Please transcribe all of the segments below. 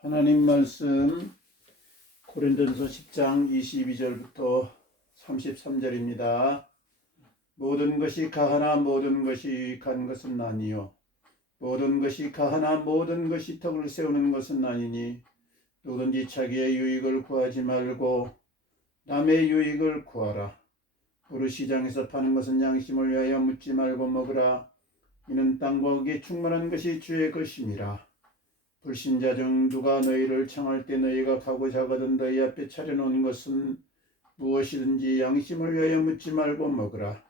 하나님 말씀 고린도전서 10장 22절부터 33절입니다. 모든 것이 가하나 모든 것이 유익한 것은 아니요 모든 것이 가하나 모든 것이 덕을 세우는 것은 아니니 누구든지 자기의 유익을 구하지 말고 남의 유익을 구하라. 우리 시장에서 파는 것은 양심을 위하여 묻지 말고 먹으라. 이는 땅과 흙이 충만한 것이 주의 것임이라. 불신자 중 누가 너희를 청할 때 너희가 가고자 하거든 너희 앞에 차려놓은 것은 무엇이든지 양심을 위하여 묻지 말고 먹으라.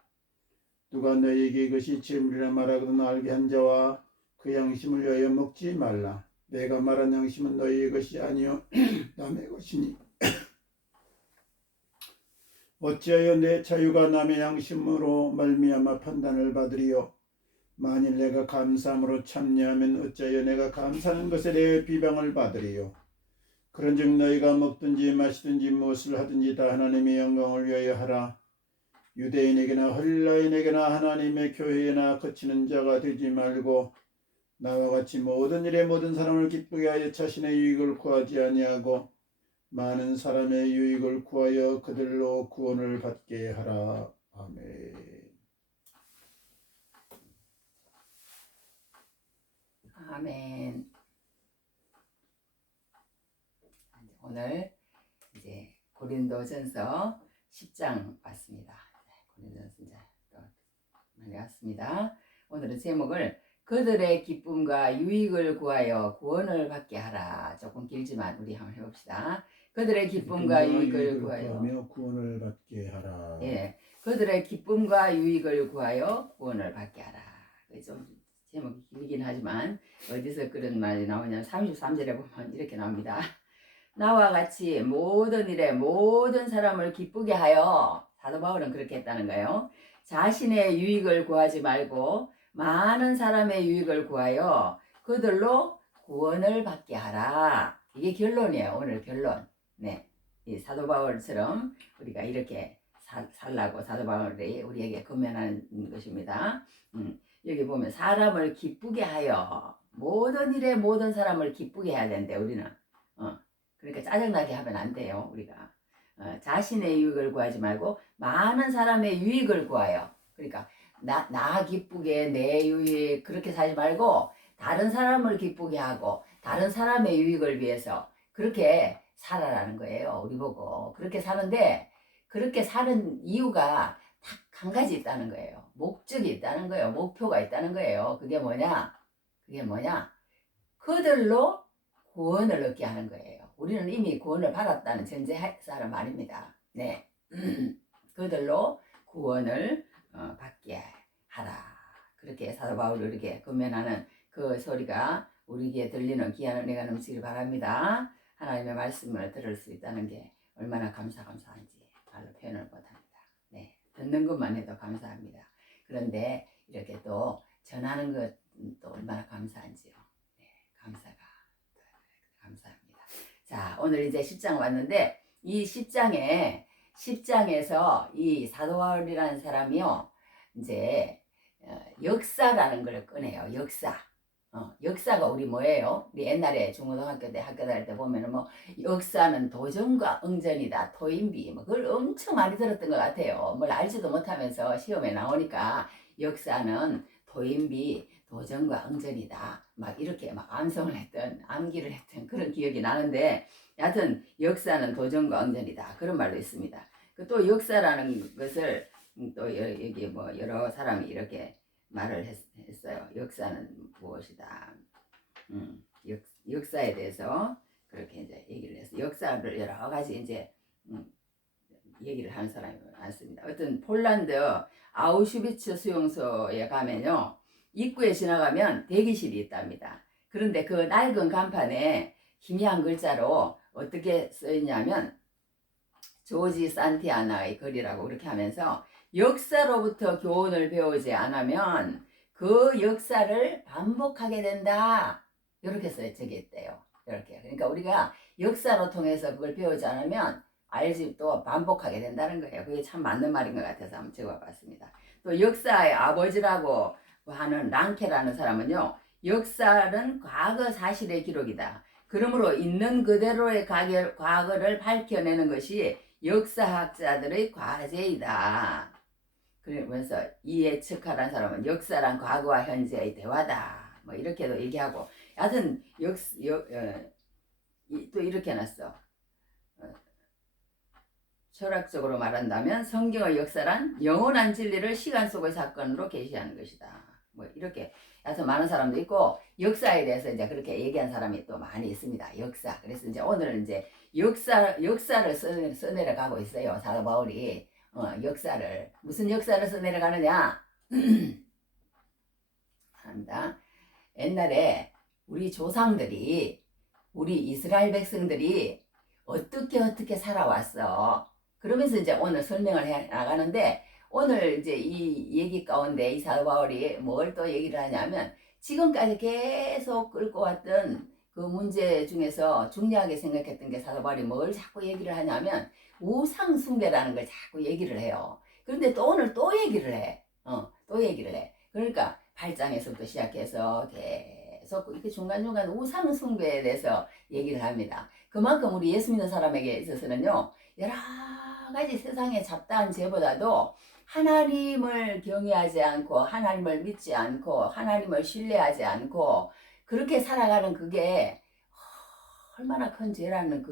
누가 너희에게 이것이 재물이라 말하거든 알게 한 자와 그 양심을 위하여 먹지 말라. 내가 말한 양심은 너희의 것이 아니요 남의 것이니 어찌하여 내 자유가 남의 양심으로 말미암아 판단을 받으리요. 만일 내가 감사함으로 참여하면 어찌하여 내가 감사하는 것에 대해 비방을 받으리요. 그런즉 너희가 먹든지 마시든지 무엇을 하든지 다 하나님의 영광을 위하여 하라. 유대인에게나 헬라인에게나 하나님의 교회에나 거치는 자가 되지 말고 나와 같이 모든 일에 모든 사람을 기쁘게 하여 자신의 유익을 구하지 아니하고 많은 사람의 유익을 구하여 그들로 구원을 받게 하라. 아멘. 아멘. 오늘 이제 고린도전서 10장 왔습니다. 고린도전서 이제 또 많이 왔습니다. 오늘은 제목을 그들의 기쁨과 유익을 구하여 구원을 받게 하라. 조금 길지만 우리 한번 해봅시다. 그들의 기쁨과 유익을 구하여 구원을 받게 하라. 예, 그들의 기쁨과 유익을 구하여 구원을 받게 하라. 좀 제목이 길긴 하지만 어디서 그런 말이 나오냐면 33절에 보면 이렇게 나옵니다. 나와 같이 모든 일에 모든 사람을 기쁘게 하여, 사도 바울은 그렇게 했다는 거예요. 자신의 유익을 구하지 말고 많은 사람의 유익을 구하여 그들로 구원을 받게 하라. 이게 결론이에요. 오늘 결론. 네, 이 사도 바울처럼 우리가 이렇게 살라고 사도 바울이 우리에게 권면하는 것입니다. 여기 보면 사람을 기쁘게 하여, 모든 일에 모든 사람을 기쁘게 해야 되는데 우리는 그러니까 짜증나게 하면 안 돼요. 우리가 자신의 유익을 구하지 말고 많은 사람의 유익을 구하여, 그러니까 나 기쁘게 내 유익 그렇게 살지 말고 다른 사람을 기쁘게 하고 다른 사람의 유익을 위해서 그렇게 살아라는 거예요. 우리 보고 그렇게 사는데, 그렇게 사는 이유가 딱 한 가지 있다는 거예요. 목적이 있다는 거예요. 목표가 있다는 거예요. 그게 뭐냐? 그들로 구원을 얻게 하는 거예요. 우리는 이미 구원을 받았다는 전제사를 말입니다. 네, 그들로 구원을 받게 하라. 그렇게 사도 바울이 이렇게 권면하는 그 소리가 우리 귀에 들리는 귀한 은혜가 넘치길 바랍니다. 하나님의 말씀을 들을 수 있다는 게 얼마나 감사한지 말로 표현을 못합니다. 네, 듣는 것만 해도 감사합니다. 그런데 이렇게 또 전하는 것도 얼마나 감사한지요. 네, 감사합니다. 자, 오늘 이제 10장 왔는데, 이 10장에서 이 사도 바울이라는 사람이요, 이제 역사라는 걸 꺼내요. 역사가 우리 뭐예요? 우리 옛날에 중고등학교 때 학교 다닐 때 보면은 뭐 역사는 도전과 응전이다, 토인비, 뭐 그걸 엄청 많이 들었던 것 같아요. 뭘 알지도 못하면서 시험에 나오니까 역사는 토인비, 도전과 응전이다, 막 이렇게 막 암기를 했던 그런 기억이 나는데, 여하튼 역사는 도전과 응전이다, 그런 말도 있습니다. 또 역사라는 것을 또 여기 뭐 여러 사람이 이렇게 말을 했어요. 역사는 무엇이다. 역사에 대해서 그렇게 이제 얘기를 했어요. 역사를 여러 가지 이제 얘기를 하는 사람이 많습니다. 어떤 폴란드 아우슈비츠 수용소에 가면요, 입구에 지나가면 대기실이 있답니다. 그런데 그 낡은 간판에 희미한 글자로 어떻게 써있냐면 조지 산티아나의 글이라고 그렇게 하면서, 역사로부터 교훈을 배우지 않으면 그 역사를 반복하게 된다, 이렇게 적였대요. 이렇게. 그러니까 우리가 역사로 통해서 그걸 배우지 않으면 알지 또 반복하게 된다는 거예요. 그게 참 맞는 말인 것 같아서 한번 적어봤습니다. 또 역사의 아버지라고 하는 랑케라는 사람은요, 역사는 과거 사실의 기록이다. 그러므로 있는 그대로의 과거를 밝혀내는 것이 역사학자들의 과제이다. 그러면서 이 예측하라는 사람은 역사란 과거와 현재의 대화다. 뭐 이렇게도 얘기하고, 하여튼 또 이렇게 해놨어. 철학적으로 말한다면 성경의 역사란 영원한 진리를 시간 속의 사건으로 계시하는 것이다. 뭐 이렇게 해서 많은 사람도 있고, 역사에 대해서 이제 그렇게 얘기한 사람이 또 많이 있습니다. 역사. 그래서 이제 오늘은 이제 역사를 써내려가고 있어요. 사도 바울이. 역사를. 무슨 역사를 써내려가느냐? 합니다. 옛날에 우리 조상들이, 우리 이스라엘 백성들이 어떻게 살아왔어. 그러면서 이제 오늘 설명을 해 나가는데, 오늘 이제 이 얘기 가운데 이 사도 바울이 뭘 또 얘기를 하냐면, 지금까지 계속 끌고 왔던 그 문제 중에서 중요하게 생각했던 게 사도 바울이 뭘 자꾸 얘기를 하냐면, 우상 숭배라는 걸 자꾸 얘기를 해요. 그런데 또 오늘 또 얘기를 해. 또 얘기를 해. 그러니까 8장에서부터 시작해서 계속 이렇게 중간중간 우상 숭배에 대해서 얘기를 합니다. 그만큼 우리 예수 믿는 사람에게 있어서는요, 여러 가지 세상의 잡다한 죄보다도 하나님을 경외하지 않고, 하나님을 믿지 않고, 하나님을 신뢰하지 않고, 그렇게 살아가는 그게 얼마나 큰 죄라는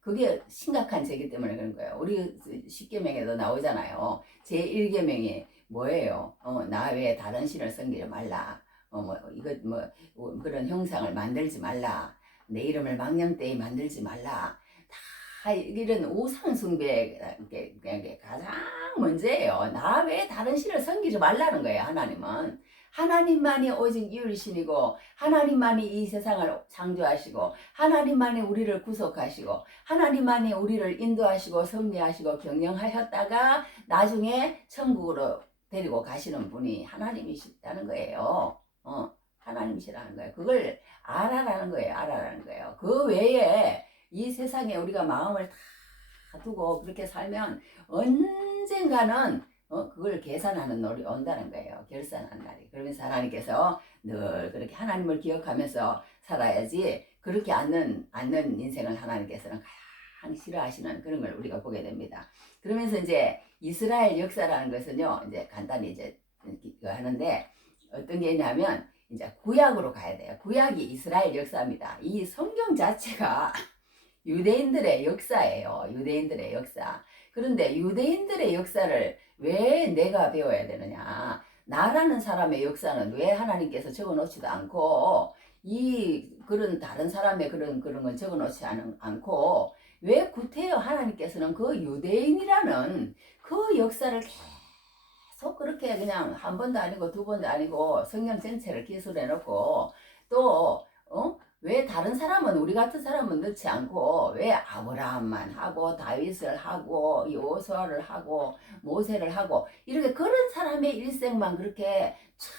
그게 심각한 죄이기 때문에 그런 거예요. 우리 십계명에도 나오잖아요. 제1계명이 뭐예요? 나 외에 다른 신을 섬기지 말라. 그런 형상을 만들지 말라. 내 이름을 망령되이 만들지 말라. 다 이런 우상숭배 게 가장 문제예요. 나 외에 다른 신을 섬기지 말라는 거예요. 하나님만이 오직 유일신이고, 하나님만이 이 세상을 창조하시고, 하나님만이 우리를 구속하시고, 하나님만이 우리를 인도하시고 섭리하시고 경영하셨다가 나중에 천국으로 데리고 가시는 분이 하나님이시다는 거예요. 하나님이시라는 거예요. 그걸 알아라는 거예요. 그 외에 이 세상에 우리가 마음을 다 두고 그렇게 살면 언젠가는 그걸 계산하는 날이 온다는 거예요. 결산하는 날이. 그러면서 하나님께서 늘 그렇게 하나님을 기억하면서 살아야지, 그렇게 않는 인생을 하나님께서는 가장 싫어하시는 그런 걸 우리가 보게 됩니다. 그러면서 이제 이스라엘 역사라는 것은요, 이제 간단히 이제 하는데, 어떤 게 있냐면 이제 구약으로 가야 돼요. 구약이 이스라엘 역사입니다. 이 성경 자체가 유대인들의 역사예요. 유대인들의 역사. 그런데 유대인들의 역사를 왜 내가 배워야 되느냐? 나라는 사람의 역사는 왜 하나님께서 적어놓지도 않고, 그런 다른 사람의 그런 건 적어놓지 않고, 왜 구태여 하나님께서는 그 유대인이라는 그 역사를 계속 그렇게 그냥 한 번도 아니고 두 번도 아니고 성경 전체를 기술해 놓고, 또 왜 다른 사람은, 우리 같은 사람은 넣지 않고, 왜 아브라함만 하고 다윗을 하고 여호수아를 하고 모세를 하고, 이렇게 그런 사람의 일생만 그렇게 쫙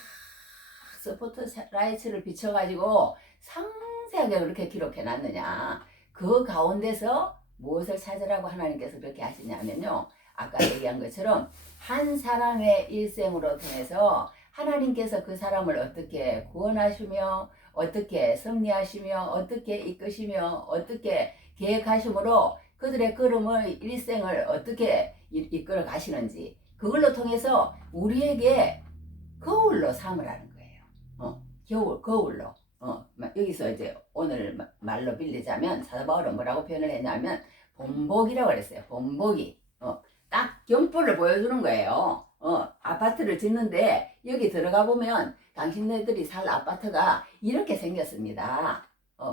스포트라이트를 비춰가지고 상세하게 그렇게 기록해 놨느냐? 그 가운데서 무엇을 찾으라고 하나님께서 그렇게 하시냐면요, 아까 얘기한 것처럼 한 사람의 일생으로 통해서 하나님께서 그 사람을 어떻게 구원하시며, 어떻게 섭리하시며, 어떻게 이끄시며, 어떻게 계획하심으로 그들의 걸음을, 일생을 어떻게 이끌어 가시는지, 그걸로 통해서 우리에게 거울로 삼으라는 거예요. 거울로. 여기서 이제 오늘 말로 빌리자면 사도 바울은 뭐라고 표현을 했냐면 본보기라고 그랬어요. 본보기. 딱 경포를 보여주는 거예요. 아파트를 짓는데 여기 들어가 보면 당신네들이 살 아파트가 이렇게 생겼습니다.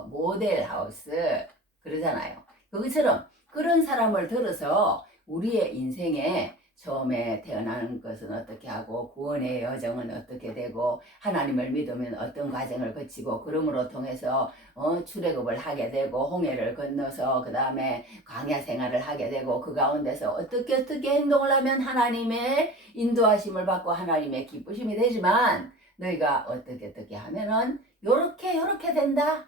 모델 하우스 그러잖아요. 그것처럼 그런 사람을 들어서 우리의 인생에 처음에 태어나는 것은 어떻게 하고, 구원의 여정은 어떻게 되고, 하나님을 믿으면 어떤 과정을 거치고, 그러므로 통해서 출애굽을 하게 되고, 홍해를 건너서 그 다음에 광야 생활을 하게 되고, 그 가운데서 어떻게 행동을 하면 하나님의 인도하심을 받고 하나님의 기쁘심이 되지만, 너희가 어떻게 하면은 요렇게 된다,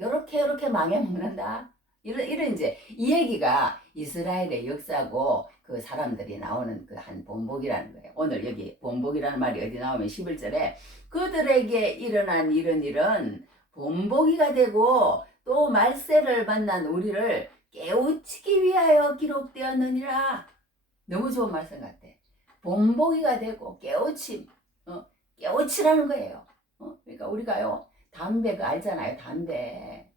요렇게 망해먹는다, 이런 이제 이 얘기가 이스라엘의 역사고, 그 사람들이 나오는 그 한 본보기라는 거예요. 오늘 여기 본보기라는 말이 어디 나오면 11절에 그들에게 일어난 이런 일은 본보기가 되고 또 말세를 만난 우리를 깨우치기 위하여 기록되었느니라. 너무 좋은 말씀 같아. 본보기가 되고 깨우침, 깨우치라는 거예요. 그러니까 우리가요, 담배 그 알잖아요. 담배.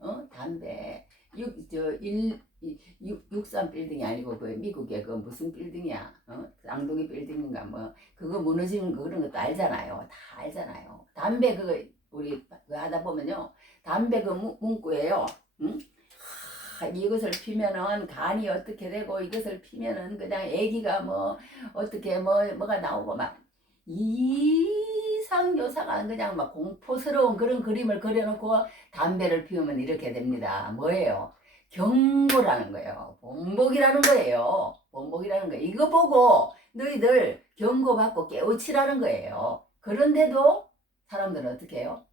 63 빌딩이 아니고 그 미국의 그 무슨 빌딩이야? 쌍둥이 빌딩인가 뭐 그거 무너지는 거 그런 것도 알잖아요. 다 알잖아요. 담배 그거 우리 그거 하다 보면요, 담배 그 문구예요. 응? 이것을 피면은 간이 어떻게 되고 이것을 피면은 그냥 애기가 뭐 어떻게 뭐가 나오고 막 이상요상한 그냥 막 공포스러운 그런 그림을 그려놓고 담배를 피우면 이렇게 됩니다. 뭐예요? 경고라는 거예요. 본보기라는 거예요. 본보기라는 거예요. 이거 보고 너희들 경고받고 깨우치라는 거예요. 그런데도 사람들은 어떻게 해요?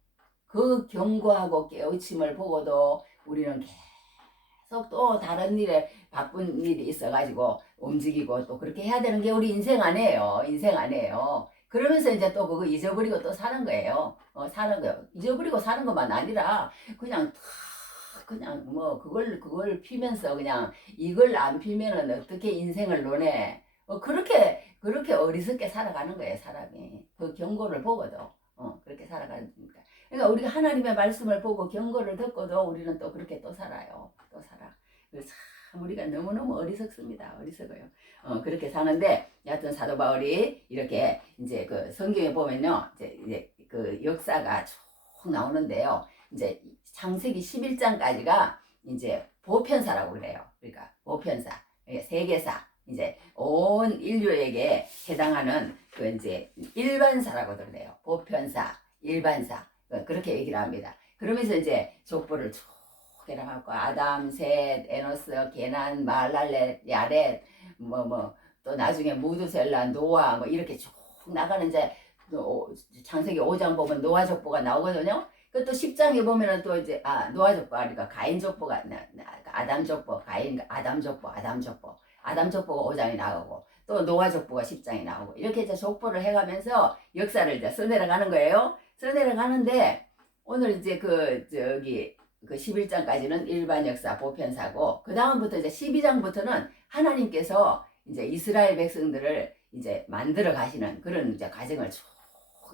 그 경고하고 깨우침을 보고도 우리는 계속 또 다른 일에 바쁜 일이 있어가지고 움직이고 또 그렇게 해야 되는 게 우리 인생 아니에요. 인생 아니에요. 그러면서 이제 또 그거 잊어버리고 또 사는 거예요. 사는 거예요. 잊어버리고 사는 것만 아니라 그냥 뭐 그걸 피면서 그냥 이걸 안 피면은 어떻게 인생을 노네. 그렇게 어리석게 살아가는 거예요, 사람이. 그 경고를 보고도 그렇게 살아가는 겁니다. 그러니까 우리가 하나님의 말씀을 보고 경고를 듣고도 우리는 또 그렇게 또 살아요. 또 살아. 그래서 참 우리가 너무너무 어리석습니다. 어리석어요. 그렇게 사는데 여하튼 사도 바울이 이렇게 이제 그 성경에 보면요, 이제 그 역사가 쭉 나오는데요. 이제 창세기 11장까지가 이제 보편사라고 그래요. 그러니까 보편사, 세계사, 이제 온 인류에게 해당하는 그 이제 일반사라고도 그래요. 보편사, 일반사. 그렇게 얘기를 합니다. 그러면서 이제 족보를 쭉 해나가고 아담, 셋, 에노스, 게난, 말랄렛, 야렛, 또 나중에 무두셀라, 노아 뭐 이렇게 쭉 나가는 이제 창세기 5장 보면 노아 족보가 나오거든요. 그 또 10장에 보면은 또 이제 노아 족보 아니까 가인 족보가 아담 족보, 가인 아담 족보가 5장이 나오고 또 노아 족보가 10장이 나오고 이렇게 이제 족보를 해가면서 역사를 이제 써내려가는 거예요. 써내려가는데 오늘 이제 그 11장까지는 일반 역사 보편사고 그 다음부터 이제 12장부터는 하나님께서 이제 이스라엘 백성들을 이제 만들어 가시는 그런 이제 과정을 쭉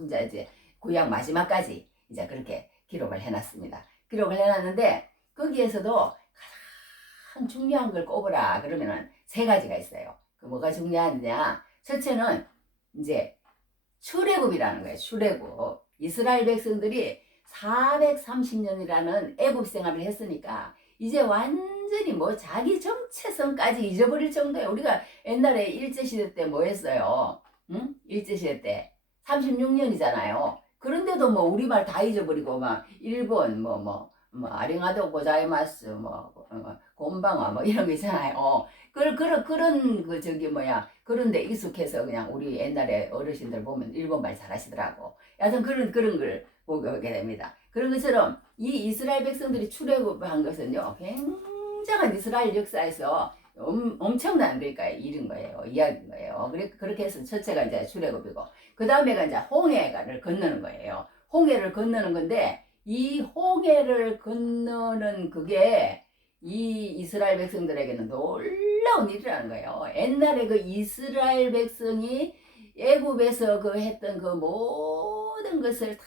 이제 구약 마지막까지 이제 그렇게 기록을 해놨습니다. 기록을 해놨는데 거기에서도 가장 중요한 걸 꼽으라 그러면은 3가지가 있어요. 그 뭐가 중요하냐? 첫째는 이제 출애굽이라는 거예요. 출애굽. 이스라엘 백성들이 430년이라는 애굽 생활을 했으니까 이제 완전히 뭐 자기 정체성까지 잊어버릴 정도에 우리가 옛날에 일제시대 때 뭐 했어요? 응? 일제시대 때 36년이잖아요. 그런데도 뭐 우리말 다 잊어버리고 막 일본 아링아도 고자이마스 곤방아 뭐 이런 거 있잖아요. 그런 그런데 익숙해서 그냥 우리 옛날에 어르신들 보면 일본말 잘하시더라고. 여하튼 그런 걸 보게 됩니다. 그런 것처럼 이 이스라엘 백성들이 출애굽한 것은요, 굉장한 이스라엘 역사에서 엄청난 그러니까 일인 거예요. 이야기인 거예요. 그렇게 해서 첫째가 이제 출애굽이고, 그 다음에가 이제 홍해를 건너는 거예요. 홍해를 건너는 건데, 이 홍해를 건너는 그게 이 이스라엘 백성들에게는 놀라운 일이라는 거예요. 옛날에 그 이스라엘 백성이 애굽에서 그 했던 그 모든 것을 다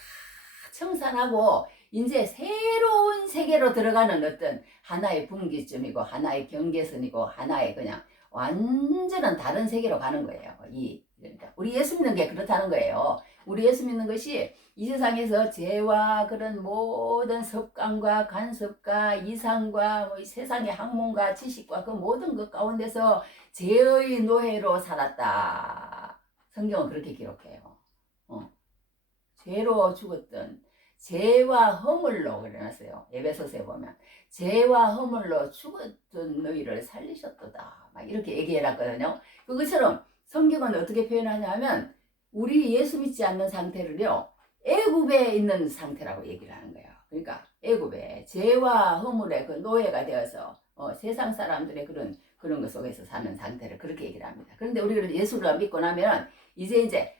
청산하고 이제 새로운 세계로 들어가는 어떤 하나의 분기점이고 하나의 경계선이고 하나의 그냥 완전한 다른 세계로 가는 거예요. 그러니까 우리 예수 믿는 게 그렇다는 거예요. 우리 예수 믿는 것이 이 세상에서 죄와 그런 모든 습관과 간섭과 이상과 이 세상의 학문과 지식과 그 모든 것 가운데서 죄의 노예로 살았다. 성경은 그렇게 기록해요. 죄로 죽었던 죄와 허물로 그래놨어요. 에베소서에 보면 죄와 허물로 죽었던 너희를 살리셨도다. 막 이렇게 얘기해놨거든요. 그것처럼 성경은 어떻게 표현하냐면 우리 예수 믿지 않는 상태를요, 애굽에 있는 상태라고 얘기를 하는 거예요. 그러니까 애굽에 죄와 허물의 그 노예가 되어서 세상 사람들의 그런 것 속에서 사는 상태를 그렇게 얘기를 합니다. 그런데 우리가 예수를 믿고 나면 이제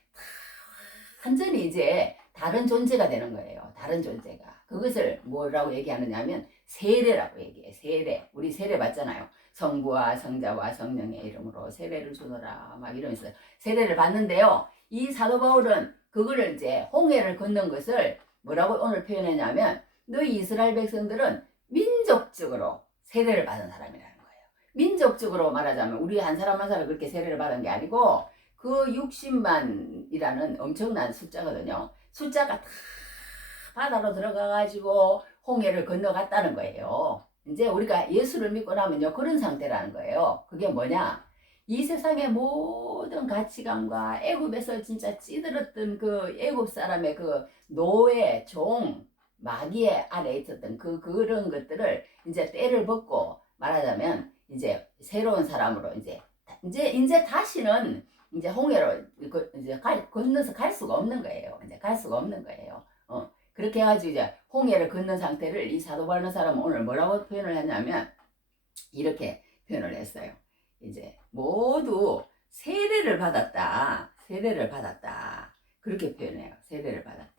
완전히 이제 다른 존재가 되는 거예요. 다른 존재가. 그것을 뭐라고 얘기하느냐 하면 세례라고 얘기해. 세례. 우리 세례 받잖아요. 성부와 성자와 성령의 이름으로 세례를 주노라 막 이러면서 세례를 받는데요. 이 사도 바울은 그거를 이제 홍해를 건넌 것을 뭐라고 오늘 표현했냐면 너희 이스라엘 백성들은 민족적으로 세례를 받은 사람이라는 거예요. 민족적으로 말하자면 우리 한 사람 한 사람 그렇게 세례를 받은 게 아니고 그 60만이라는 엄청난 숫자거든요. 숫자가 다 바다로 들어가가지고 홍해를 건너갔다는 거예요. 이제 우리가 예수를 믿고 나면요 그런 상태라는 거예요. 그게 뭐냐? 이 세상의 모든 가치관과 애굽에서 진짜 찌들었던 그 애굽 사람의 그 노예, 종, 마귀의 아래에 있었던 그런 것들을 이제 때를 벗고 말하자면 이제 새로운 사람으로 이제 다시는 이제 홍해로 이제 건너서 갈 수가 없는 거예요. 이제 갈 수가 없는 거예요. 그렇게 해가지고 이제 홍해를 건넌 상태를 이 사도 바울은 사람은 오늘 뭐라고 표현을 했냐면 이렇게 표현을 했어요. 이제 모두 세례를 받았다. 세례를 받았다. 그렇게 표현해요. 세례를 받았다.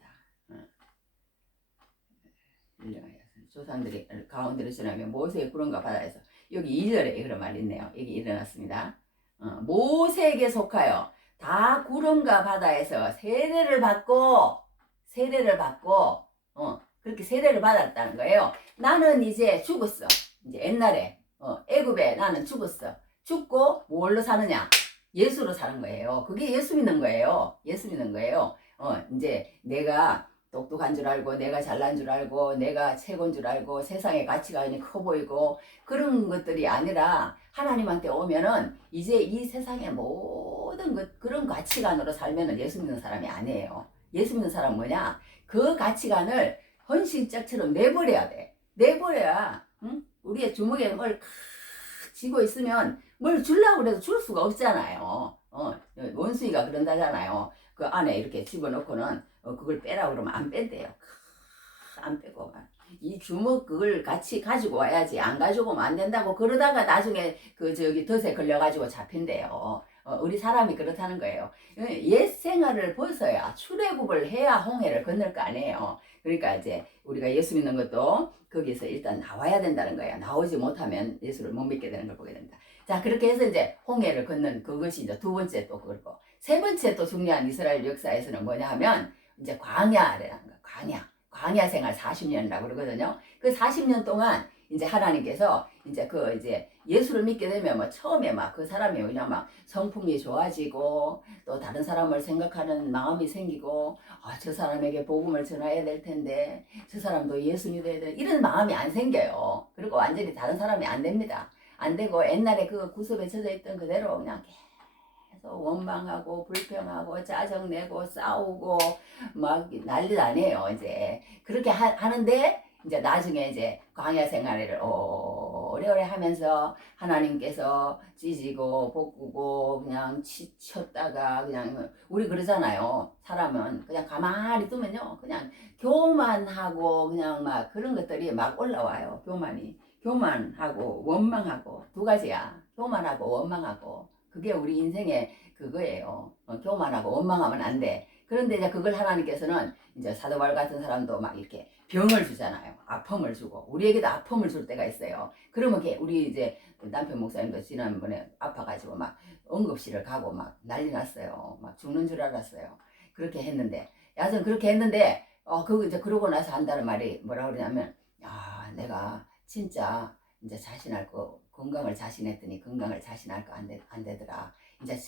조상들이 가운데로 지나면 모세의 구름과 바다에서 여기 2절에 그런 말이 있네요. 여기 일어났습니다. 모세에게 속하여 다 구름과 바다에서 세례를 받고 그렇게 세례를 받았다는 거예요. 나는 이제 죽었어. 이제 옛날에 애굽에 나는 죽었어. 죽고 뭘로 사느냐? 예수로 사는 거예요. 그게 예수 믿는 거예요. 예수 믿는 거예요. 이제 내가 똑똑한 줄 알고 내가 잘난 줄 알고 내가 최고인 줄 알고 세상의 가치관이 커 보이고 그런 것들이 아니라 하나님한테 오면은 이제 이 세상의 모든 그런 가치관으로 살면은 예수 믿는 사람이 아니에요. 예수 믿는 사람은 뭐냐? 그 가치관을 헌신짝처럼 내버려야 돼. 내버려야 응? 우리의 주먹에 뭘 쥐고 있으면 뭘 주려고 그래도 줄 수가 없잖아요. 원숭이가 그런다잖아요. 그 안에 이렇게 집어넣고는 그걸 빼라고 그러면 안 뺀대요. 안 빼고 이 주먹 그걸 같이 가지고 와야지 안 가지고 오면 안 된다고 그러다가 나중에 그 저기 덫에 걸려가지고 잡힌대요. 우리 사람이 그렇다는 거예요. 옛 생활을 벗어야 출애굽을 해야 홍해를 건널 거 아니에요. 그러니까 이제 우리가 예수 믿는 것도 거기서 일단 나와야 된다는 거예요. 나오지 못하면 예수를 못 믿게 되는 걸 보게 됩니다. 자, 그렇게 해서 이제 홍해를 건넌 그것이 이제 두 번째 또 그렇고 세 번째 또 중요한 이스라엘 역사에서는 뭐냐 하면 이제 광야라는 거. 광야 생활 40년이라고 그러거든요. 그 40년 동안 이제 하나님께서 이제 예수를 믿게 되면 뭐 처음에 막 그 사람이 그냥 막 성품이 좋아지고 또 다른 사람을 생각하는 마음이 생기고 저 사람에게 복음을 전해야 될 텐데 저 사람도 예수 믿어야 돼 이런 마음이 안 생겨요. 그리고 완전히 다른 사람이 안 됩니다. 안 되고 옛날에 그 구습에 젖어 있던 그대로 그냥 계속 원망하고 불평하고 짜증내고 싸우고 막 난리 나네요. 이제 그렇게 하는데 이제 나중에 이제 광야 생활을 오래오래 하면서 하나님께서 찢고 볶고 그냥 치쳤다가 그냥 우리 그러잖아요. 사람은 그냥 가만히 두면요 그냥 교만하고 그냥 막 그런 것들이 막 올라와요. 교만하고 원망하고 두 가지야. 교만하고 원망하고 그게 우리 인생의 그거예요. 교만하고 원망하면 안 돼. 그런데 이제 그걸 하나님께서는 이제 사도 바울 같은 사람도 막 이렇게 병을 주잖아요. 아픔을 주고 우리에게도 아픔을 줄 때가 있어요. 그러면 우리 이제 남편 목사님도 지난번에 아파가지고 막 응급실을 가고 막 난리 났어요. 막 죽는 줄 알았어요. 그렇게 했는데 여하튼 그렇게 했는데 이제 그러고 나서 한다는 말이 뭐라 그러냐면 내가 진짜 이제 자신할 거 건강을 자신했더니 건강을 자신할 거 안 되더라. 이제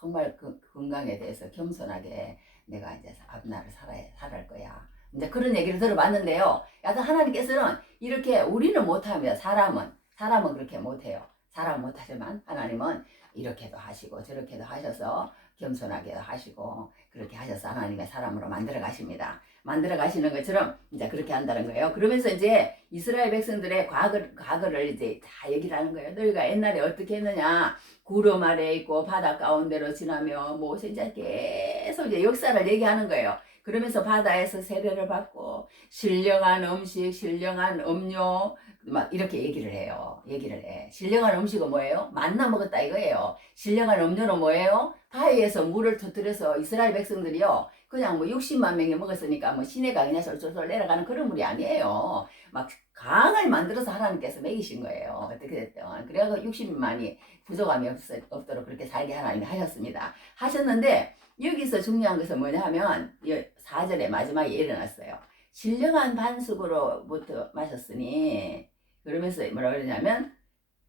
정말 그 건강에 대해서 겸손하게 내가 이제 앞날을 살아갈 거야. 이제 그런 얘기를 들어봤는데요. 여하튼 하나님께서는 이렇게 우리는 못합니다. 사람은 그렇게 못해요. 사람은 못하지만 하나님은 이렇게도 하시고 저렇게도 하셔서 겸손하게도 하시고 그렇게 하셔서 하나님의 사람으로 만들어 가십니다. 만들어 가시는 것처럼 이제 그렇게 한다는 거예요. 그러면서 이제 이스라엘 백성들의 과거를 이제 다 얘기를 하는 거예요. 너희가 옛날에 어떻게 했느냐. 구름 아래에 있고 바다 가운데로 지나며 뭐 이제 계속 이제 역사를 얘기하는 거예요. 그러면서 바다에서 세례를 받고 신령한 음식, 신령한 음료, 막 이렇게 얘기를 해요. 얘기를 해. 신령한 음식은 뭐예요? 만나 먹었다 이거예요. 신령한 음료는 뭐예요? 바위에서 물을 터뜨려서 이스라엘 백성들이요. 그냥 뭐 60만 명이 먹었으니까 뭐 시내가 그냥 솔솔솔 내려가는 그런 물이 아니에요. 막 강을 만들어서 하나님께서 먹이신 거예요. 어떻게 됐든. 그래서 60만이 부족함이 없도록 그렇게 살게 하나님이 하셨습니다. 하셨는데 여기서 중요한 것은 뭐냐 하면 4절에 마지막에 일어났어요. 신령한 반숙으로부터 마셨으니 그러면서 뭐라 그러냐면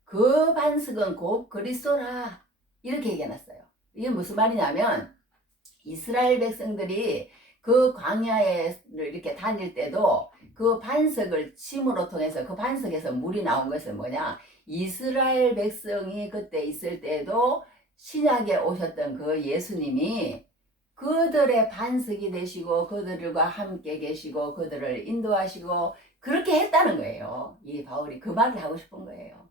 그 반석은 곧 그리스도라 이렇게 얘기해놨어요. 이게 무슨 말이냐면 이스라엘 백성들이 그 광야에 이렇게 다닐 때도 그 반석을 침으로 통해서 그 반석에서 물이 나온 것은 뭐냐, 이스라엘 백성이 그때 있을 때도 신약에 오셨던 그 예수님이 그들의 반석이 되시고 그들과 함께 계시고 그들을 인도하시고 그렇게 했다는 거예요. 이 바울이 그 말을 하고 싶은 거예요.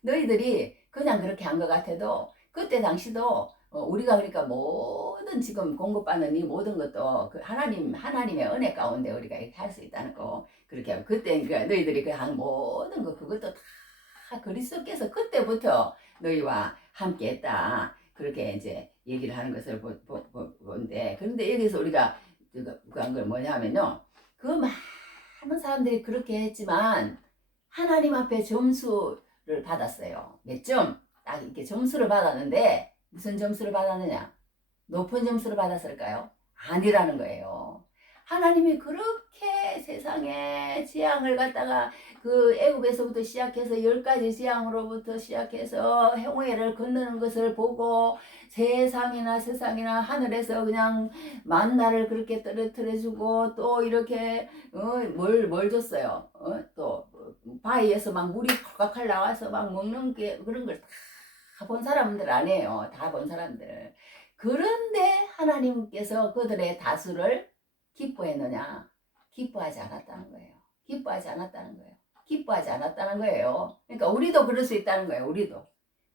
너희들이 그냥 그렇게 한 것 같아도 그때 당시도 우리가 그러니까 모든 지금 공급받는 이 모든 것도 그 하나님의 은혜 가운데 우리가 이렇게 할 수 있다는 거. 그렇게 하고 그때 그러니까 너희들이 그 한 모든 거 그것도 다 그리스도께서 그때부터 너희와 함께 했다. 그렇게 이제 얘기를 하는 것을 본데, 그런데 여기서 우리가 그한 걸 뭐냐면요, 그 많은 사람들이 그렇게 했지만 하나님 앞에 점수를 받았어요. 몇 점? 딱 이렇게 점수를 받았는데 무슨 점수를 받았느냐? 높은 점수를 받았을까요? 아니라는 거예요. 하나님이 그렇게 세상에 재앙을 갖다가 그 애굽에서부터 시작해서 10가지 재앙으로부터 시작해서 홍해를 건너는 것을 보고 세상이나 하늘에서 그냥 만나를 그렇게 떨어뜨려주고 또 이렇게 뭘 줬어요. 또 바위에서 막 물이 콸콸 나와서 막 먹는 게 그런 걸 다 본 사람들 아니에요. 다 본 사람들. 그런데 하나님께서 그들의 다수를 기뻐했느냐? 기뻐하지 않았다는 거예요. 기뻐하지 않았다는 거예요. 기뻐하지 않았다는 거예요. 그러니까 우리도 그럴 수 있다는 거예요.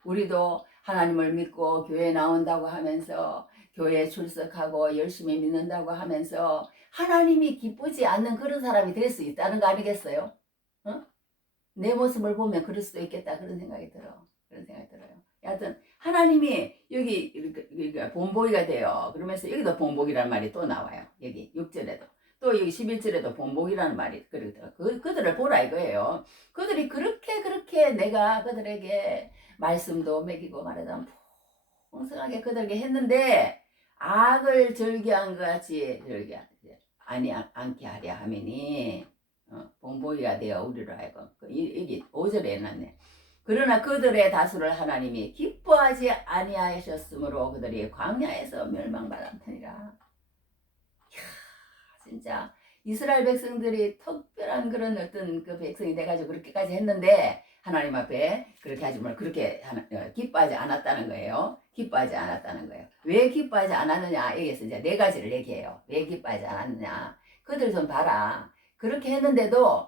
우리도 하나님을 믿고 교회 나온다고 하면서 교회에 출석하고 열심히 믿는다고 하면서 하나님이 기쁘지 않는 그런 사람이 될 수 있다는 거 아니겠어요? 내 모습을 보면 그럴 수도 있겠다 그런 생각이 들어요. 여하튼 하나님이 여기 본보기가 돼요. 그러면서 여기도 본보기라는 말이 또 나와요. 여기 6절에도 또 여기 11절에도 본보기라는 말이 그들을 보라 이거예요. 그들이 그렇게 내가 그들에게 말씀도 먹이고 말하자면 풍성하게 그들에게 했는데 악을 즐겨한 것 같이 않게 하려 하매니 본보기가 되어 우리로 하여금 여기 5절에 해놨네. 그러나 그들의 다수를 하나님이 기뻐하지 아니하셨으므로 그들이 광야에서 멸망받았느니라. 진짜 이스라엘 백성들이 특별한 그런 어떤 그 백성이 돼가지고 그렇게까지 했는데 하나님 앞에 그렇게 하지 말고 그렇게 기뻐하지 않았다는 거예요. 기뻐하지 않았다는 거예요. 왜 기뻐하지 않았느냐? 여기서 이제 4가지를 얘기해요. 왜 기뻐하지 않았느냐? 그들 좀 봐라. 그렇게 했는데도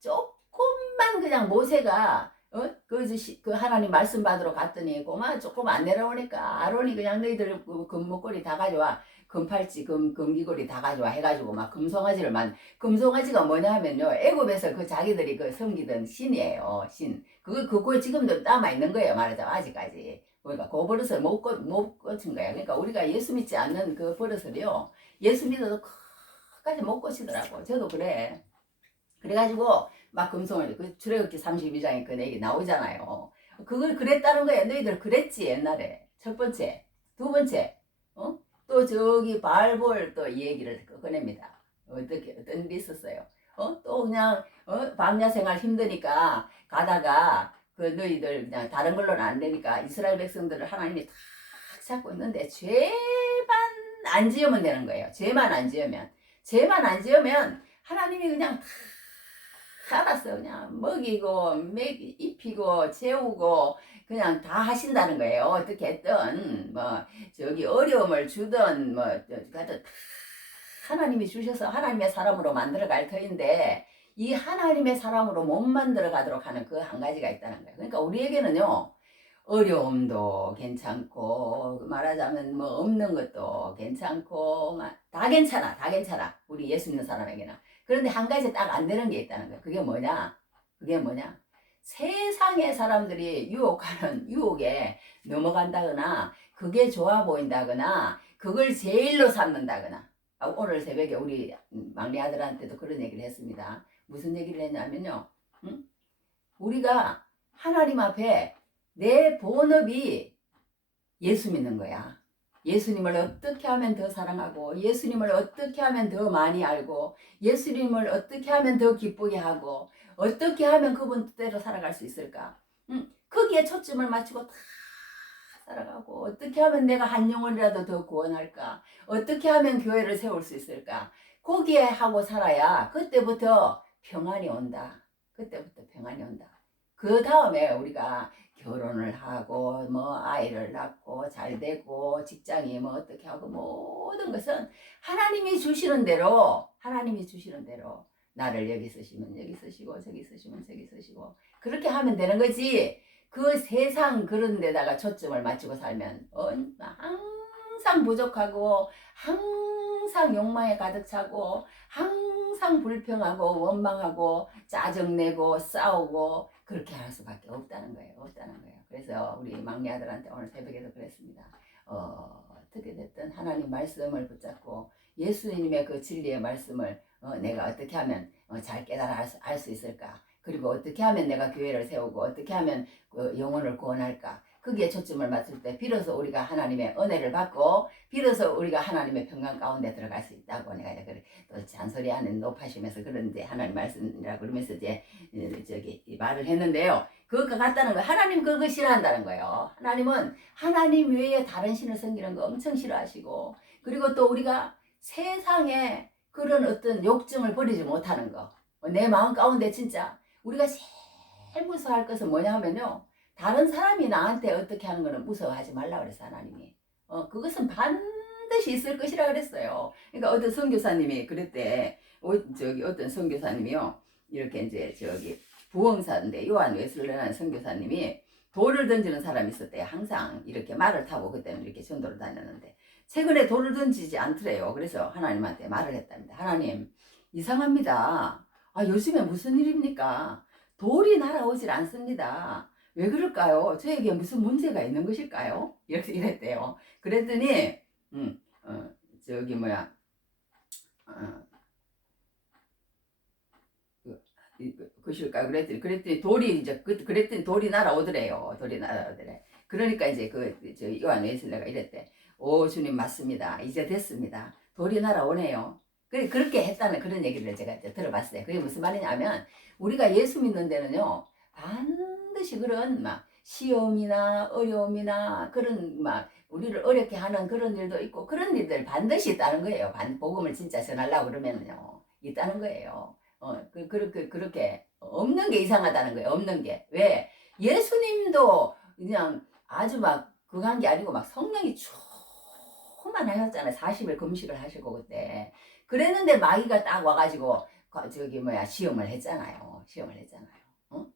조금만 그냥 모세가 그 하나님 말씀 받으러 갔더니 고마 조금 안 내려오니까 아론이 그냥 너희들 금목걸이 다 가져와, 금팔찌 금귀걸이 다 가져와 해가지고 막 금송아지가 뭐냐 하면요, 애굽에서 그 자기들이 그 섬기던 신이에요. 신. 그거 지금도 남아 있는 거예요. 말하자면 아직까지. 그러니까 그 버릇을 못 고친 거야. 그러니까 우리가 예수 믿지 않는 그 버릇을요, 예수 믿어도 끝까지 못 고치더라고. 저도 그래. 그래가지고 막 금송아지, 그 출애굽기 32장에 그 얘기 나오잖아요. 그걸 그랬다는 거야. 너희들 그랬지 옛날에. 첫 번째. 두 번째, 또 저기 바알볼 또 이 얘기를 꺼냅니다. 어떤 일이 있었어요. 또 그냥 광야 생활 힘드니까 가다가 그 너희들 그냥 다른 걸로는 안 되니까 이스라엘 백성들을 하나님이 탁 잡고 있는데 죄만 안 지으면 되는 거예요. 죄만 안 지으면 하나님이 그냥 다 알았어. 그냥 먹이고 입히고 재우고 그냥 다 하신다는 거예요. 어떻게 했든 뭐 저기 어려움을 주든 뭐 하여튼 하나님이 주셔서 하나님의 사람으로 만들어 갈 터인데 이 하나님의 사람으로 못 만들어 가도록 하는 그 한 가지가 있다는 거예요. 그러니까 우리에게는요, 어려움도 괜찮고 말하자면 뭐 없는 것도 괜찮고 다 괜찮아. 우리 예수 믿는 사람에게는. 그런데 한 가지 딱 안 되는 게 있다는 거예요. 그게 뭐냐? 그게 뭐냐? 세상의 사람들이 유혹하는 유혹에 넘어간다거나 그게 좋아 보인다거나 그걸 제일로 삼는다거나 오늘 새벽에 우리 막내 아들한테도 그런 얘기를 했습니다. 무슨 얘기를 했냐면요. 응? 우리가 하나님 앞에 내 본업이 예수 믿는 거야. 예수님을 어떻게 하면 더 사랑하고 예수님을 어떻게 하면 더 많이 알고 예수님을 어떻게 하면 더 기쁘게 하고 어떻게 하면 그분 뜻대로 살아갈 수 있을까? 거기에 초점을 맞추고 다 살아가고 어떻게 하면 내가 한 영혼이라도 더 구원할까? 어떻게 하면 교회를 세울 수 있을까? 거기에 하고 살아야 그때부터 평안이 온다. 그때부터 평안이 온다. 그 다음에 우리가 결혼을 하고 뭐 아이를 낳고 잘 되고 직장이 뭐 어떻게 하고 모든 것은 하나님이 주시는 대로 나를 여기 쓰시면 여기 쓰시고 저기 쓰시면 저기 쓰시고 그렇게 하면 되는 거지. 그 세상 그런 데다가 초점을 맞추고 살면 항상 부족하고 항상 욕망에 가득 차고 항상 불평하고 원망하고 짜증내고 싸우고 그렇게 할 수밖에 없다는 거예요. 그래서 우리 막내 아들한테 오늘 새벽에도 그랬습니다. 어떻게 됐든 하나님 말씀을 붙잡고 예수님의 그 진리의 말씀을 내가 어떻게 하면 잘 깨달아 알 수 있을까? 그리고 어떻게 하면 내가 교회를 세우고 어떻게 하면 그 영혼을 구원할까? 거기에 초점을 맞출 때 비로소 우리가 하나님의 은혜를 받고 비로소 우리가 하나님의 평강 가운데 들어갈 수 있다고 내가 이제 또 잔소리하는 높아시면서 그런데 하나님 말씀이라 그러면서 이제 저기 말을 했는데요. 그거 같다는 거예요. 하나님 그거 싫어한다는 거예요. 하나님은 하나님 외에 다른 신을 섬기는 거 엄청 싫어하시고 그리고 또 우리가 세상에 그런 어떤 욕정을 버리지 못하는 거. 내 마음 가운데 진짜 우리가 제일 무서워할 것은 뭐냐 하면요. 다른 사람이 나한테 어떻게 하는 거는 무서워하지 말라 그랬어 하나님이. 그것은 반드시 있을 것이라 그랬어요. 그러니까 어떤 선교사님이 그랬대. 저기 어떤 선교사님이요. 이렇게 이제 저기 부흥사인데 요한 웨슬레라는 선교사님이 돌을 던지는 사람이 있었대요. 항상 이렇게 말을 타고 그때는 이렇게 전도를 다녔는데 최근에 돌을 던지지 않더래요. 그래서 하나님한테 말을 했답니다. 하나님 이상합니다. 요즘에 무슨 일입니까? 돌이 날아오질 않습니다. 왜 그럴까요? 저에게 무슨 문제가 있는 것일까요? 이렇게 이랬대요. 그랬더니 저기 뭐야 그실까 그랬더니 돌이 이제 그랬더니 돌이 날아오더래요. 돌이 날아오더래. 그러니까 이제 저 요한 웨슬레가 이랬대. 오 주님 맞습니다. 이제 됐습니다. 돌이 날아오네요. 그렇게 했다는 그런 얘기를 제가 이제 들어봤어요. 그게 무슨 말이냐면 우리가 예수 믿는 데는요 반드시 그런 막 시험이나 어려움이나 그런 막 우리를 어렵게 하는 그런 일도 있고 그런 일들 반드시 있다는 거예요. 복음을 진짜 전하려고 그러면요 있다는 거예요. 그렇게 없는 게 이상하다는 거예요. 없는 게. 왜? 예수님도 그냥 아주 막 그한 게 아니고 막 성령이 충만하셨잖아요. 40일 금식을 하시고 그때. 그랬는데 마귀가 딱 와가지고 저기 뭐야 시험을 했잖아요.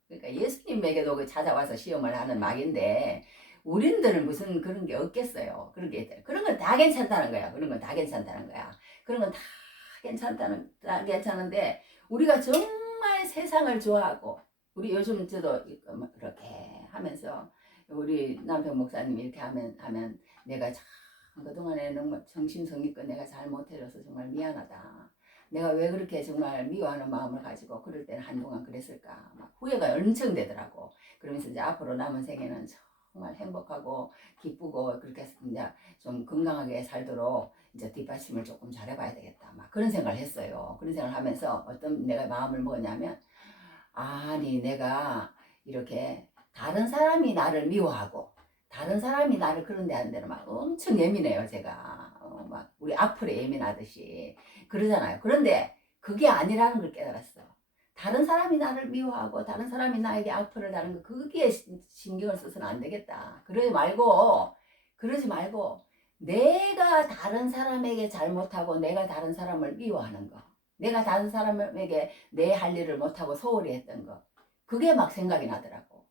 그러니까 예수님에게도 그 찾아와서 시험을 하는 마귀인데 우린들은 무슨 그런 게 없겠어요. 그런 건 다 괜찮다는 거야. 그런 건 다 괜찮은데 우리가 정말 세상을 좋아하고 우리 요즘 저도 이렇게 하면서 우리 남편 목사님 이렇게 하면 내가 참 그동안에 너무 정신성의껏 내가 잘 못해줘서 정말 미안하다. 내가 왜 그렇게 정말 미워하는 마음을 가지고 그럴 때는 한동안 그랬을까. 막 후회가 엄청 되더라고. 그러면서 이제 앞으로 남은 생에는 정말 행복하고 기쁘고 그렇게 이제 좀 건강하게 살도록 이제 뒷받침을 조금 잘해봐야 되겠다. 막 그런 생각을 했어요. 그런 생각을 하면서 어떤 내가 마음을 먹었냐면 아니 내가 이렇게 다른 사람이 나를 미워하고 다른 사람이 나를 그런 데 하는 데는 막 엄청 예민해요 제가. 막 우리 악플에 예민하듯이 그러잖아요. 그런데 그게 아니라는 걸 깨달았어. 다른 사람이 나를 미워하고 다른 사람이 나에게 악플을 다는 거 그게 신경을 써서는 안 되겠다. 그러지 말고 내가 다른 사람에게 잘못하고 내가 다른 사람을 미워하는 거 내가 다른 사람에게 내 할 일을 못하고 소홀히 했던 거 그게 막 생각이 나더라고.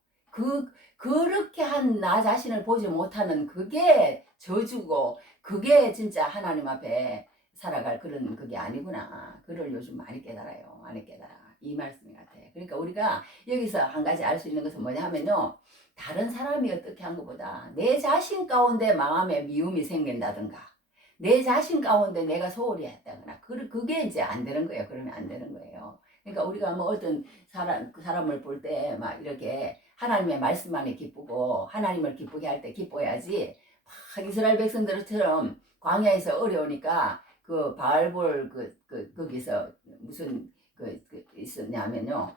그렇게 한 나 자신을 보지 못하는 그게 저주고 그게 진짜 하나님 앞에 살아갈 그런 그게 아니구나. 그걸 요즘 많이 깨달아요. 많이 깨달아. 이 말씀 같아요. 그러니까 우리가 여기서 한 가지 알 수 있는 것은 뭐냐 하면요. 다른 사람이 어떻게 한 것보다 내 자신 가운데 마음에 미움이 생긴다든가 내 자신 가운데 내가 소홀히 했다거나 그게 이제 안 되는 거예요. 그러면 안 되는 거예요. 그러니까 우리가 뭐 어떤 그 사람을 볼 때 막 이렇게 하나님의 말씀만이 기쁘고 하나님을 기쁘게 할 때 기뻐야지 막 이스라엘 백성들처럼 광야에서 어려우니까 그 바알볼 거기서 무슨 있었냐면요.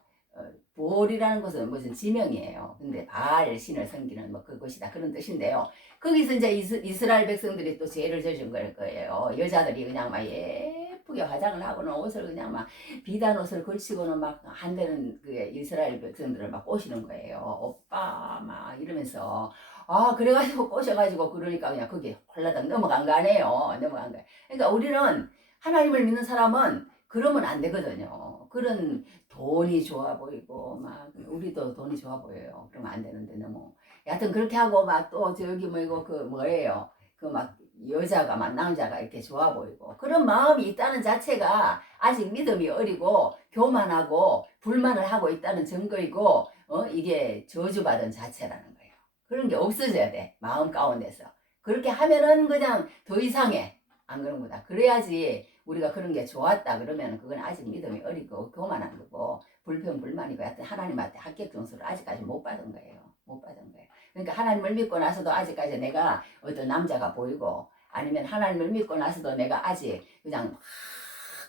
볼이라는 것은 무슨 지명이에요. 근데 바알 신을 섬기는 뭐 그것이다 그런 뜻인데요. 거기서 이제 이스라엘 백성들이 또 죄를 저지른 거예요. 여자들이 그냥 막 예쁘게 화장을 하고는 옷을 그냥 막 비단 옷을 걸치고는 막 한대는 그 이스라엘 백성들을 막 꼬시는 거예요. 오빠 막 이러면서 그래가지고 꼬셔가지고 그러니까 그냥 거기에 홀라당 넘어간 거 아니에요. 넘어간 거예요. 그러니까 우리는 하나님을 믿는 사람은 그러면 안 되거든요. 그런 돈이 좋아 보이고 막 우리도 돈이 좋아 보여요. 그러면 안 되는데 너무 여하튼 그렇게 하고 막 또 저기 뭐 이거 그 뭐예요? 그 막 여자가 막 남자가 이렇게 좋아 보이고 그런 마음이 있다는 자체가 아직 믿음이 어리고 교만하고 불만을 하고 있다는 증거이고 이게 저주받은 자체라는 거예요. 그런 게 없어져야 돼. 마음 가운데서. 그렇게 하면은 그냥 더 이상해. 안 그런 거다. 그래야지 우리가 그런 게 좋았다 그러면 그건 아직 믿음이 어리고 교만한 거고 불평불만이고 하여튼 하나님한테 합격 점수를 아직까지 못 받은 거예요. 못 받은 거예요. 그러니까 하나님을 믿고 나서도 아직까지 내가 어떤 남자가 보이고 아니면 하나님을 믿고 나서도 내가 아직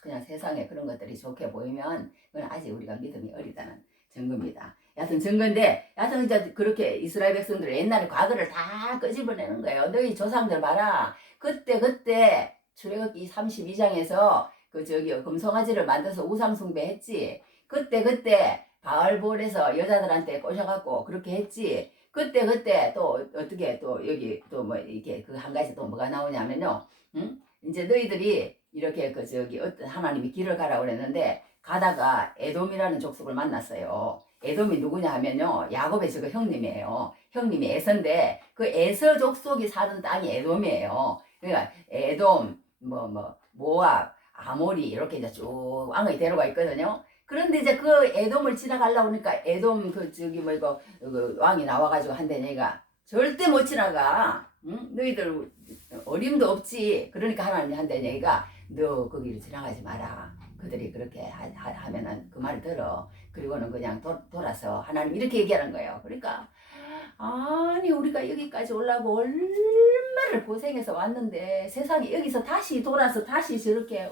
그냥 세상에 그런 것들이 좋게 보이면 그건 아직 우리가 믿음이 어리다는 증거입니다. 여하튼 증거인데 여하튼 이제 그렇게 이스라엘 백성들 옛날에 과거를 다 끄집어내는 거예요. 너희 조상들 봐라. 그때 출애굽기 32장에서 그 금송아지를 만들어서 우상숭배 했지. 그때 바알볼에서 여자들한테 꼬셔갖고 그렇게 했지. 그때 또 어떻게 또 여기 또 뭐 이렇게 그 한 가지 또 뭐가 나오냐면요. 응? 이제 너희들이 이렇게 어떤 하나님이 길을 가라고 그랬는데 가다가 에돔이라는 족속을 만났어요. 에돔이 누구냐 하면요. 야곱의 형님이에요. 형님이 에서인데 그 에서 족속이 사는 땅이 에돔이에요. 그러니까 에돔, 모압, 아모리 이렇게 이제 쭉 왕의 대로가 있거든요. 그런데 이제 그 에돔을 지나가려고 하니까 에돔 그 왕이 나와가지고 한대 얘가 절대 못 지나가. 응? 너희들 어림도 없지. 그러니까 하나님이 한대 얘가 너 거기를 지나가지 마라. 그들이 그렇게 하면은 그 말을 들어. 그리고는 그냥 돌아서 하나님 이렇게 얘기하는 거예요. 그러니까 아니 우리가 여기까지 올라고 얼마나 고생해서 왔는데 세상에 여기서 다시 돌아서 다시 저렇게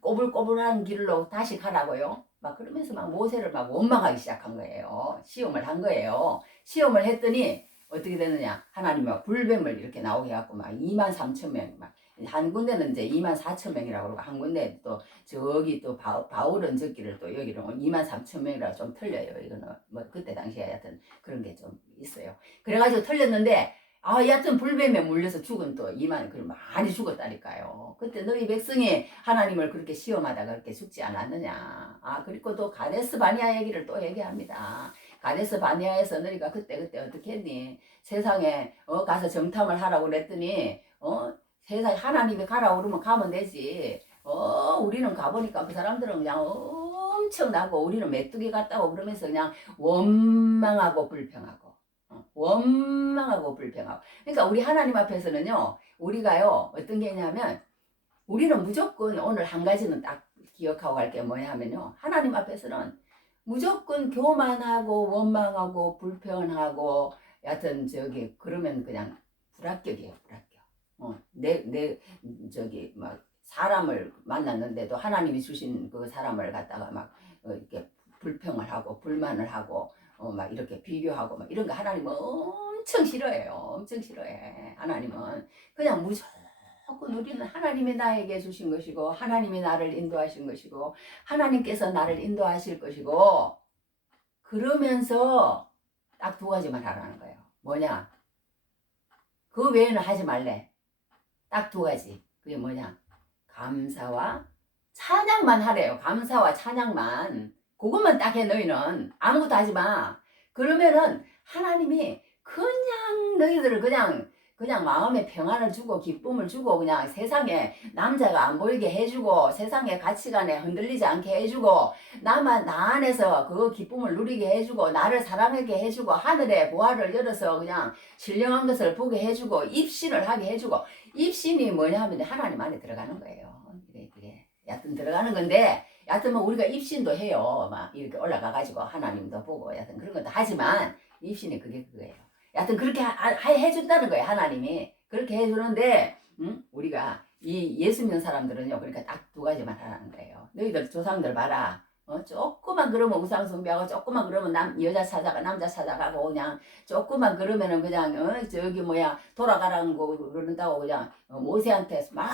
꼬불꼬불한 길로 다시 가라고요. 막 그러면서 막 모세를 막 원망하기 시작한 거예요. 시험을 한 거예요. 시험을 했더니 어떻게 되느냐 하나님이 막 불뱀을 이렇게 나오게 해갖고 막 23,000명 한 군데는 이제 24,000명이라고 그러고 한 군데 또 저기 또 바울은 적기를 또 여기는 23,000명이라고 좀 틀려요. 이거는 뭐 그때 당시에 하여튼 그런 게 좀 있어요. 그래가지고 틀렸는데 여하튼 불뱀에 물려서 죽은 또 많이 죽었다니까요. 그때 너희 백성이 하나님을 그렇게 시험하다가 그렇게 죽지 않았느냐. 그리고 또 가데스 바니아 얘기를 또 얘기합니다. 가데스 바니아에서 너희가 그때 어떻게 했니? 세상에 가서 정탐을 하라고 그랬더니 세상에 하나님이 가라고 그러면 가면 되지. 우리는 가보니까 그 사람들은 그냥 엄청나고 우리는 메뚜기 같다고 그러면서 그냥 원망하고 불평하고 원망하고 불평하고. 그러니까 우리 하나님 앞에서는요 우리가요 어떤 게 있냐면 우리는 무조건 오늘 한 가지는 딱 기억하고 갈 게 뭐냐 하면요 하나님 앞에서는 무조건 교만하고 원망하고 불평하고 여하튼 그러면 그냥 불합격이에요. 불합격. 막 사람을 만났는데도 하나님이 주신 그 사람을 갖다가 막 이렇게 불평을 하고 불만을 하고 막 이렇게 비교하고 막 이런 거 하나님은 엄청 싫어해요. 엄청 싫어해. 하나님은 그냥 무조건 우리는 하나님이 나에게 주신 것이고 하나님이 나를 인도하신 것이고 하나님께서 나를 인도하실 것이고 그러면서 딱 두 가지만 하라는 거예요. 뭐냐? 그 외에는 하지 말래. 딱 두 가지. 그게 뭐냐? 감사와 찬양만 하래요. 감사와 찬양만. 그것만 딱 해 너희는. 아무것도 하지 마. 그러면은 하나님이 그냥 너희들을 그냥 그냥 마음에 평안을 주고 기쁨을 주고 그냥 세상에 남자가 안 보이게 해주고 세상의 가치관에 흔들리지 않게 해주고 나만 나 안에서 그 기쁨을 누리게 해주고 나를 사랑하게 해주고 하늘의 보화를 열어서 그냥 신령한 것을 보게 해주고 입신을 하게 해주고 입신이 뭐냐 하면 하나님 안에 들어가는 거예요. 그게 여하튼 들어가는 건데 여하튼 뭐 우리가 입신도 해요. 막 이렇게 올라가가지고 하나님도 보고 여하튼 그런 것도 하지만 입신이 그거예요. 여하튼 그렇게 해준다는 거예요. 하나님이 그렇게 해주는데 우리가 이 예수 믿는 사람들은요 그러니까 딱 두 가지만 하라는 거예요. 너희들 조상들 봐라. 조금만 그러면 우상숭배하고 조금만 그러면 여자 찾아가 남자 찾아가고 그냥 조금만 그러면은 그냥 저기 뭐야 돌아가라고 그런다고 그냥 모세한테 막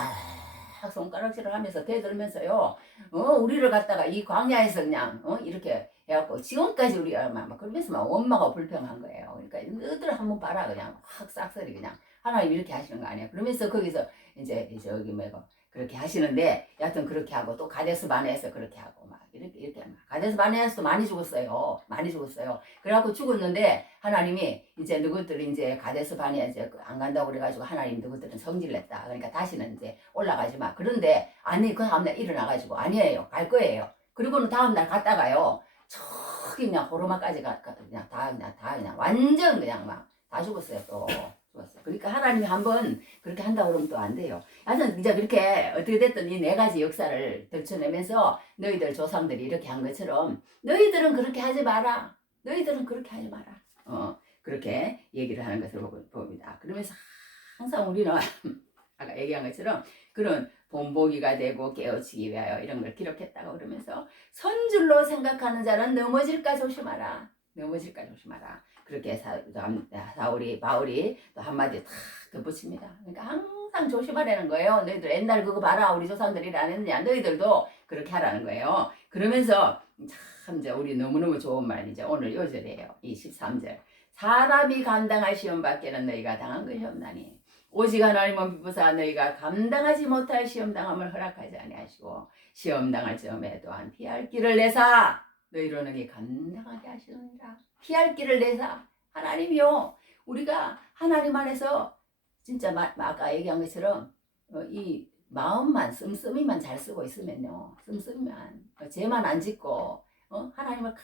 손가락질을 하면서 대들면서요 우리를 갖다가 이 광야에서 그냥 이렇게 해갖고 지금까지 우리가 막 그러면서 막 원망하고 불평한 거예요. 그러니까 너희들 한번 봐라 그냥 확 싹쓸이 그냥 하나님 이렇게 하시는 거 아니야. 그러면서 거기서 이제 저기 뭐고 그렇게 하시는데 여하튼 그렇게 하고 또 가데스 바네아에서 그렇게 하고 막 이렇게 막 가데스 바네아에서도 많이 죽었어요. 그래갖고 죽었는데 하나님이 이제 너희들이 이제 가데스 바네아 이제 안 간다고 그래가지고 하나님 너희들은 성질냈다. 그러니까 다시는 이제 올라가지 마. 그런데 아니 그 다음날 일어나가지고 아니에요 갈 거예요. 그리고는 다음날 갔다가요 저기 그냥 호르마까지 그냥 다 그냥 완전 그냥 막 다 죽었어요 또. 죽었어요. 그러니까 하나님이 한번 그렇게 한다고 그러면 또 안 돼요. 하여튼 이제 그렇게 어떻게 됐든 이 네 가지 역사를 들춰내면서 너희들 조상들이 이렇게 한 것처럼 너희들은 그렇게 하지 마라. 너희들은 그렇게 하지 마라. 그렇게 얘기를 하는 것을 봅니다. 그러면서 항상 우리는 아까 얘기한 것처럼 그런 본보기가 되고 깨우치기 위하여 이런 걸 기록했다고 그러면서 선줄로 생각하는 자는 넘어질까 조심하라. 넘어질까 조심하라. 그렇게 바울이 또 한마디 탁 덧붙입니다. 그러니까 항상 조심하라는 거예요. 너희들 옛날 그거 봐라. 우리 조상들이 안 했느냐. 너희들도 그렇게 하라는 거예요. 그러면서 참 이제 우리 너무너무 좋은 말 이제 오늘 요절이에요. 이 13절. 사람이 감당할 시험 밖에는 너희가 당한 것이 없나니 오직 하나님은 비부사 너희가 감당하지 못할 시험 당함을 허락하지 아니하시고 시험 당할 점에 또한 피할 길을 내사 너희로는 감당하게 하시느니라. 피할 길을 내사 하나님이요. 우리가 하나님 안에서 진짜 아까 얘기한 것처럼 이 마음만 씀씀이만 잘 쓰고 있으면요. 씀씀이만 죄만 안 짓고 하나님을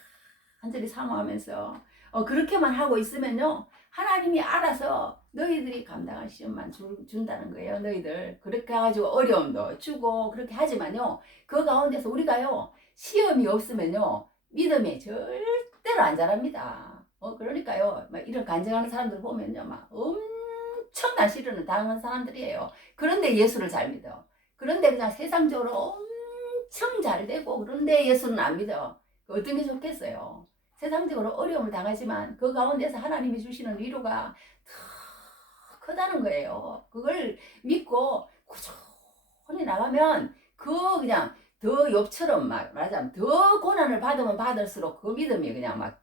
간절히 사모하면서 그렇게만 하고 있으면요. 하나님이 알아서 너희들이 감당할 시험만 준다는 거예요. 너희들 그렇게 해가지고 어려움도 주고 그렇게 하지만요. 그 가운데서 우리가요. 시험이 없으면요. 믿음이 절대로 안 자랍니다. 그러니까요. 막 이런 간증하는 사람들 보면요. 막 엄청난 시련을 당하는 사람들이에요. 그런데 예수를 잘 믿어. 그런데 그냥 세상적으로 엄청 잘 되고 그런데 예수는 안 믿어. 어떤 게 좋겠어요. 세상적으로 어려움을 당하지만 그 가운데서 하나님이 주시는 위로가 더 크다는 거예요. 그걸 믿고 꾸준히 나가면 그냥 더 욥처럼 말하자면 더 고난을 받으면 받을수록 그 믿음이 그냥 막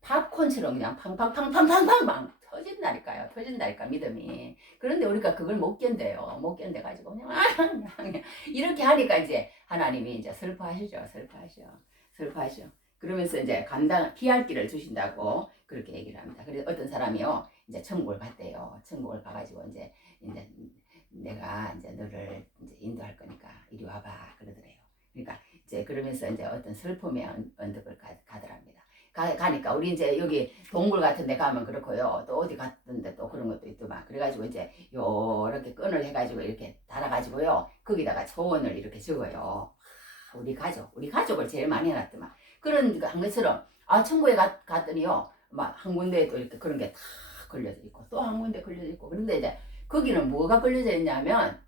팝콘처럼 그냥 팡팡팡팡팡팡 터진다니까 믿음이. 그런데 우리가 그걸 못 견뎌요. 못 견뎌가지고 그냥 이렇게 하니까 이제 하나님이 이제 슬퍼하시죠. 그러면서 이제 피할 길을 주신다고 그렇게 얘기를 합니다. 그래서 어떤 사람이요 이제 천국을 갔대요. 천국을 가가지고 이제 내가 이제 너를 이제 인도할 거니까 이리 와봐 그러더래요. 그러니까 이제 그러면서 이제 어떤 슬픔의 언덕을 가더랍니다. 가니까 우리 이제 여기 동굴 같은 데 가면 그렇고요. 또 어디 갔던데 또 그런 것도 있더만. 그래가지고 이제 요렇게 끈을 해가지고 이렇게 달아가지고요. 거기다가 소원을 이렇게 적어요. 우리 가족을 제일 많이 해놨더만. 그런 한 것처럼 천국에 갔더니요. 막 한 군데에 또 이렇게 그런 게 다 걸려져 있고 또 한 군데 걸려져 있고. 그런데 이제 거기는 뭐가 걸려져 있냐면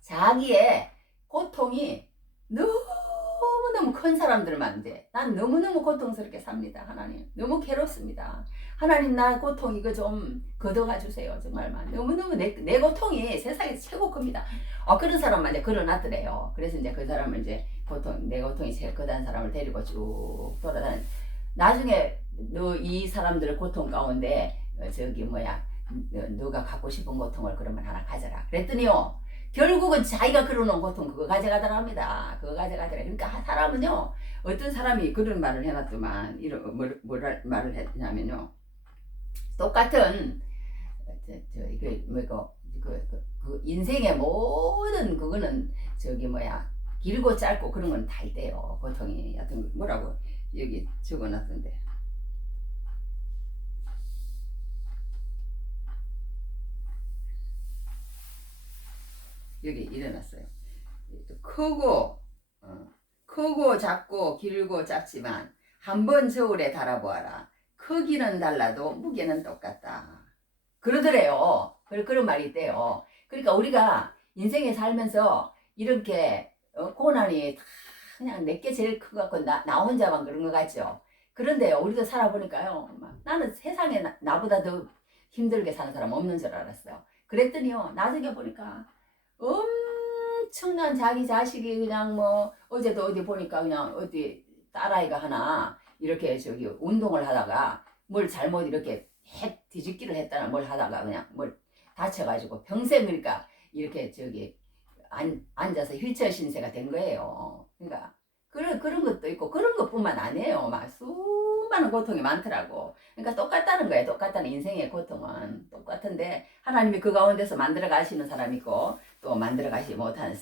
자기의 고통이 너무너무 큰 사람들만 이제 난 너무너무 고통스럽게 삽니다. 하나님 너무 괴롭습니다. 하나님 나 고통 이거 좀 걷어가 주세요. 정말만 너무너무 내 고통이 세상에 최고 큽니다. 그런 사람만 이제 걸어놨더래요. 그래서 이제 그 사람을 이제 내 고통이 제일 크다는 사람을 데리고 쭉 돌아다니. 나중에 너 이 사람들의 고통 가운데 너가 갖고 싶은 고통을 그러면 하나 가져라. 그랬더니요. 결국은 자기가 걸어놓은 고통 그거 가져가더라 합니다. 그거 가져가더라. 그러니까 사람은요. 어떤 사람이 그런 말을 해놨더만 뭐라 말을 했냐면요. 똑같은 그 인생의 모든 그거는 저기 뭐야 길고 짧고 그런 건 다 있대요. 고통이 하여튼 뭐라고 여기 적어놨던데. 여기 일어났어요. 크고 크고 작고 길고 작지만 한번 저울에 달아보아라. 크기는 달라도 무게는 똑같다. 그러더래요. 그런 말이 있대요. 그러니까 우리가 인생에 살면서 이렇게 고난이 다 그냥 내게 제일 크고 나 혼자만 그런 것 같죠. 그런데요, 우리도 살아보니까요, 나는 세상에 나보다 더 힘들게 사는 사람 없는 줄 알았어요. 그랬더니요, 나중에 보니까 엄청난 자기 자식이 그냥 뭐 어제도 어디 보니까 그냥 어디 딸아이가 하나 이렇게 저기 운동을 하다가 뭘 잘못 이렇게 뒤집기를 했다나 뭘 하다가 그냥 뭘 다쳐가지고 평생 그러니까 이렇게 저기 앉아서 휠체어 신세가 된 거예요. 그러니까 그런 것도 있고 그런 것뿐만 아니에요. 막 수많은 고통이 많더라고. 그러니까 똑같다는 거예요. 똑같다는 인생의 고통은 똑같은데 하나님이 그 가운데서 만들어 가시는 사람이 있고 또 만들어 가시지 못하는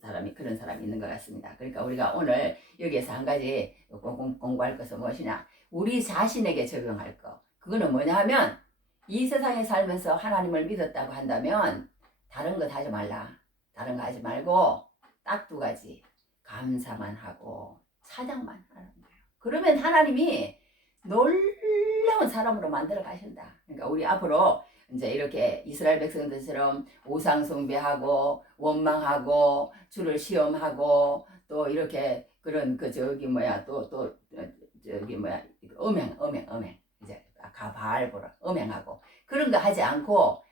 사람이 그런 사람이 있는 것 같습니다. 그러니까 우리가 오늘 여기에서 한 가지 공부할 것은 무엇이냐? 우리 자신에게 적용할 거. 그거는 뭐냐 하면 이 세상에 살면서 하나님을 믿었다고 한다면 다른 것 하지 말라. 다른 거 하지 말고 딱 두 가지. 감사만 하고 찬양만 하는 거예요. 그러면 하나님이 놀라운 사람으로 만들어 가신다. 그러니까 우리 앞으로 이제 이렇게 이스라엘 백성들처럼 우상 숭배하고 원망하고 주를 시험하고 또 이렇게 그런 그 저기 뭐야 또 저기 뭐야 음행 이제 가발 보라 음행하고 그런 거 하지 않고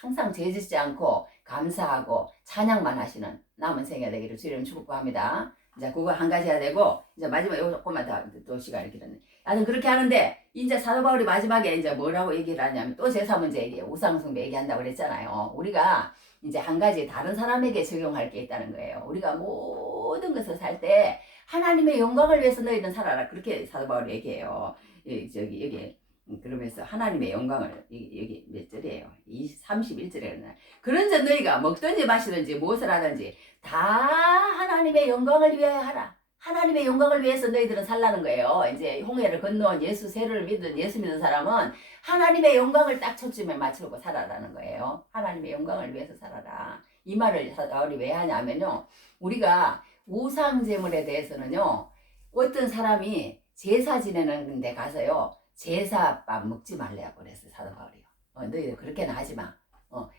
항상 죄짓지 않고 감사하고 찬양만 하시는 남은 생애 되기를 주님 축복합니다. 이제 그거 한 가지 해야 되고 이제 마지막에 조금만 더 시간이 길었네. 하여튼 그렇게 하는데 이제 사도 바울이 마지막에 이제 뭐라고 얘기를 하냐면 또 제사 문제 얘기해 우상숭배 얘기한다고 그랬잖아요. 우리가 이제 한 가지 다른 사람에게 적용할 게 있다는 거예요. 우리가 모든 것을 살 때 하나님의 영광을 위해서 너희는 살아라 그렇게 사도 바울이 얘기해요. 여기 그러면서 하나님의 영광을 여기 몇 절이에요? 31절에 그런즉 너희가 먹든지 마시든지 무엇을 하든지 다 하나님의 영광을 위하여 하라. 하나님의 영광을 위해서 너희들은 살라는 거예요. 이제 홍해를 건너온 예수 세를 믿은 예수 믿는 사람은 하나님의 영광을 딱 초점에 맞추고 살아라는 거예요. 하나님의 영광을 위해서 살아라. 이 말을 바울이 왜 하냐면요. 우리가 우상 제물에 대해서는요. 어떤 사람이 제사 지내는 데 가서요. 제사밥 먹지 말라고 그랬어 사도 바울이요. 너희들 그렇게는 하지 마.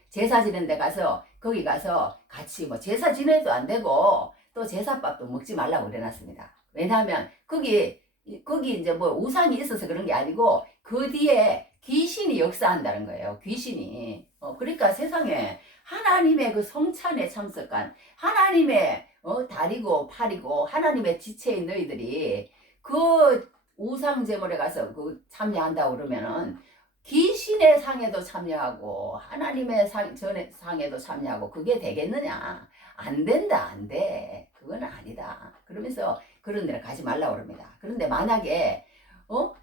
제사 지내는 데 가서 거기 가서 같이 뭐 제사 지내도 안 되고 또 제사밥도 먹지 말라고 그래놨습니다. 왜냐하면 거기 이제 뭐 우상이 있어서 그런 게 아니고 그 뒤에 귀신이 역사한다는 거예요. 귀신이. 그러니까 세상에 하나님의 그 성찬에 참석한 하나님의 다리고 팔이고 하나님의 지체인 너희들이 그 우상 제물에 가서 그 참여한다고 그러면은 귀신의 상에도 참여하고 하나님의 상에도 참여하고 그게 되겠느냐? 안 된다, 안 돼. 그건 아니다. 그러면서 그런 데를 가지 말라고 그럽니다. 그런데 만약에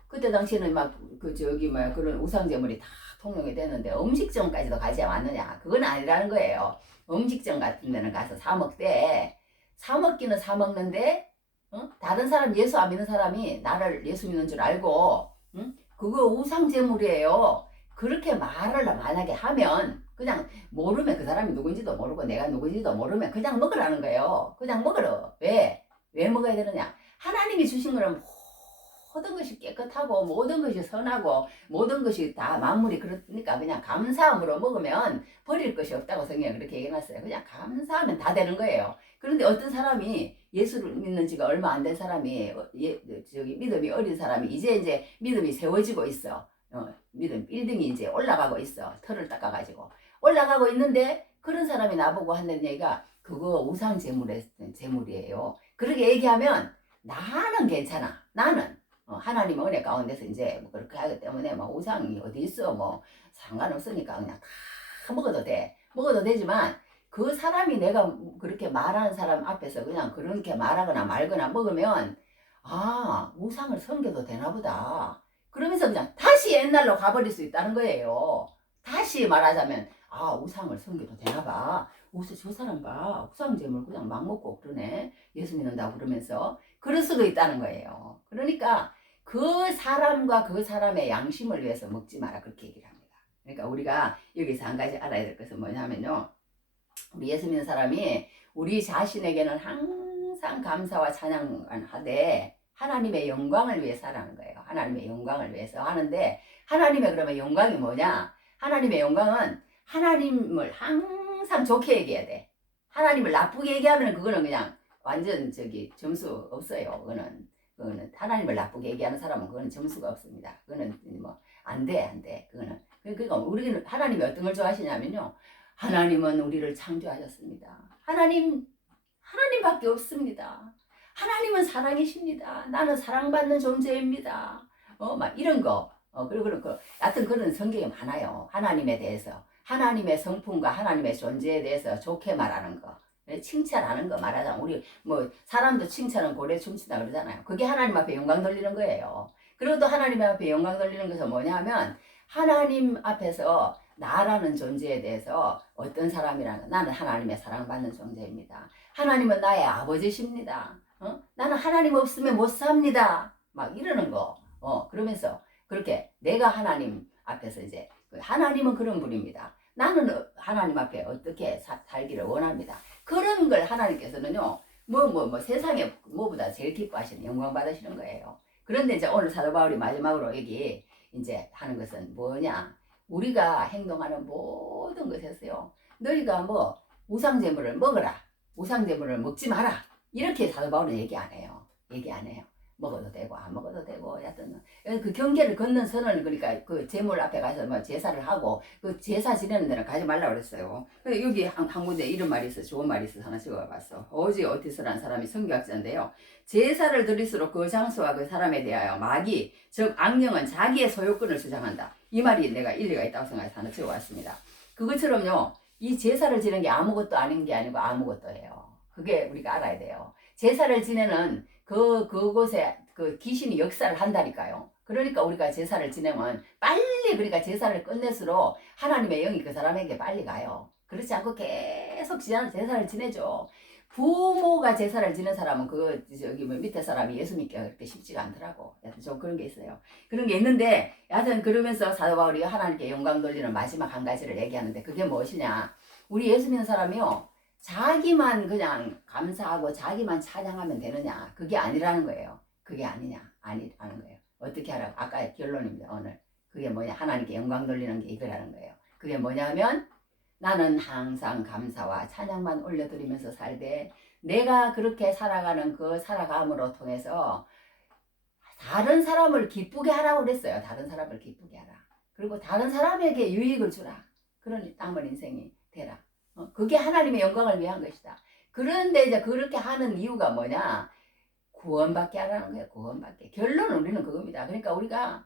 그때 당시에는 막 그 저기 뭐야 그런 우상 제물이 다 통용이 되는데 음식점까지도 가지 않느냐? 그건 아니라는 거예요. 음식점 같은 데는 가서 사 먹되 사 먹기는 사 먹는데 다른 사람 예수 안 믿는 사람이 나를 예수 믿는 줄 알고 그거 우상 제물이에요. 그렇게 말을 만약에 하면 그냥 모르면 그 사람이 누군지도 모르고 내가 누군지도 모르면 그냥 먹으라는 거예요. 그냥 먹으러. 왜 먹어야 되느냐? 하나님이 주신 거는 모든 것이 깨끗하고 모든 것이 선하고 모든 것이 다 만물이 그러니까 그냥 감사함으로 먹으면 버릴 것이 없다고 성경에 그렇게 얘기해놨어요. 그냥 감사하면 다 되는 거예요. 그런데 어떤 사람이 예수를 믿는 지가 얼마 안 된 사람이 저기 믿음이 어린 사람이 이제 믿음이 세워지고 있어. 믿음 빌딩이 이제 올라가고 있어. 털을 닦아가지고 올라가고 있는데 그런 사람이 나보고 하는 얘기가 그거 우상 제물이에요. 그렇게 얘기하면 나는 괜찮아. 나는 하나님 은혜 가운데서 이제 뭐 그렇게 하기 때문에 뭐 우상이 어디 있어 뭐 상관없으니까 그냥 다 먹어도 돼. 먹어도 되지만 그 사람이 내가 그렇게 말하는 사람 앞에서 그냥 그렇게 말하거나 말거나 먹으면 아 우상을 섬겨도 되나 보다. 그러면서 그냥 다시 옛날로 가버릴 수 있다는 거예요. 다시 말하자면 우상을 섬겨도 되나 봐. 저 사람 봐. 우상제물 그냥 막 먹고 그러네. 예수 믿는다고 그러면서 그럴 수도 있다는 거예요. 그러니까 그 사람과 그 사람의 양심을 위해서 먹지 마라 그렇게 얘기를 합니다. 그러니까 우리가 여기서 한 가지 알아야 될 것은 뭐냐면요. 우리 예수 믿는 사람이 우리 자신에게는 항상 감사와 찬양을 하되 하나님의 영광을 위해서 하라는 거예요. 하나님의 영광을 위해서 하는데 하나님의 그러면 영광이 뭐냐? 하나님의 영광은 하나님을 항상 좋게 얘기해야 돼. 하나님을 나쁘게 얘기하면 그거는 그냥 완전 점수 없어요. 그거는 하나님을 나쁘게 얘기하는 사람은 그거는 점수가 없습니다. 그거는 뭐 안 돼. 그거는 그러니까 우리는 하나님이 어떤 걸 좋아하시냐면요. 하나님은 우리를 창조하셨습니다. 하나님밖에 없습니다. 하나님은 사랑이십니다. 나는 사랑받는 존재입니다. 막 이런 거. 하여튼 그런 성경이 많아요. 하나님에 대해서. 하나님의 성품과 하나님의 존재에 대해서 좋게 말하는 거. 칭찬하는 거 말하자면 우리 뭐 사람도 칭찬은 고래 춤춘다 그러잖아요. 그게 하나님 앞에 영광 돌리는 거예요. 그리고 또 하나님 앞에 영광 돌리는 것은 뭐냐면 하나님 앞에서 나라는 존재에 대해서 어떤 사람이라는 거. 나는 하나님의 사랑받는 존재입니다. 하나님은 나의 아버지십니다. 나는 하나님 없으면 못 삽니다. 막 이러는 거. 그러면서 그렇게 내가 하나님 앞에서 이제 하나님은 그런 분입니다. 나는 하나님 앞에 어떻게 살기를 원합니다. 그런 걸 하나님께서는요. 세상에 뭐보다 제일 기뻐하시는 영광 받으시는 거예요. 그런데 이제 오늘 사도 바울이 마지막으로 여기 이제 하는 것은 뭐냐? 우리가 행동하는 모든 것에서요. 너희가 뭐 우상제물을 먹어라. 우상제물을 먹지 마라. 이렇게 사도 바울은 얘기 안 해요. 먹어도 되고 안 먹어도 되고 여하튼 그 경계를 걷는 선을 그러니까 그 제물 앞에 가서 뭐 제사를 하고 그 제사 지내는 데는 가지 말라고 그랬어요. 근데 여기 한 군데 이런 말이 있어. 좋은 말이 있어. 하나 적어봤어. 오직 오티스라는 사람이 선교학자인데요. 제사를 드릴수록 그 장소와 그 사람에 대하여 마귀 즉 악령은 자기의 소유권을 주장한다. 이 말이 내가 일리가 있다고 생각해서 하나 적어왔습니다. 그것처럼요. 이 제사를 지내는 게 아무것도 아닌 게 아니고 아무것도예요. 그게 우리가 알아야 돼요. 제사를 지내는 그곳에 그 귀신이 역사를 한다니까요. 그러니까 우리가 제사를 지내면 빨리 그러니까 제사를 끝낼수록 하나님의 영이 그 사람에게 빨리 가요. 그렇지 않고 계속 제사를 지내죠. 부모가 제사를 지낸 사람은 밑에 사람이 예수 믿기가 그렇게 쉽지가 않더라고. 여튼 좀 그런 게 있어요. 그런 게 있는데 여하튼 그러면서 사도 바울이 하나님께 영광 돌리는 마지막 한 가지를 얘기하는데 그게 무엇이냐? 우리 예수 믿는 사람이요. 자기만 그냥 감사하고 자기만 찬양하면 되느냐? 그게 아니라는 거예요. 그게 아니라는 거예요. 어떻게 하라고? 아까 결론입니다. 오늘. 그게 뭐냐? 하나님께 영광 돌리는 게 이거라는 거예요. 그게 뭐냐면 나는 항상 감사와 찬양만 올려드리면서 살되 내가 그렇게 살아가는 그 살아감으로 통해서 다른 사람을 기쁘게 하라고 그랬어요. 다른 사람을 기쁘게 하라. 그리고 다른 사람에게 유익을 주라. 그런 남은 인생이 되라. 그게 하나님의 영광을 위한 것이다. 그런데 이제 그렇게 하는 이유가 뭐냐? 구원받게 하라는 거예요. 구원받게. 결론은 우리는 그겁니다. 그러니까 우리가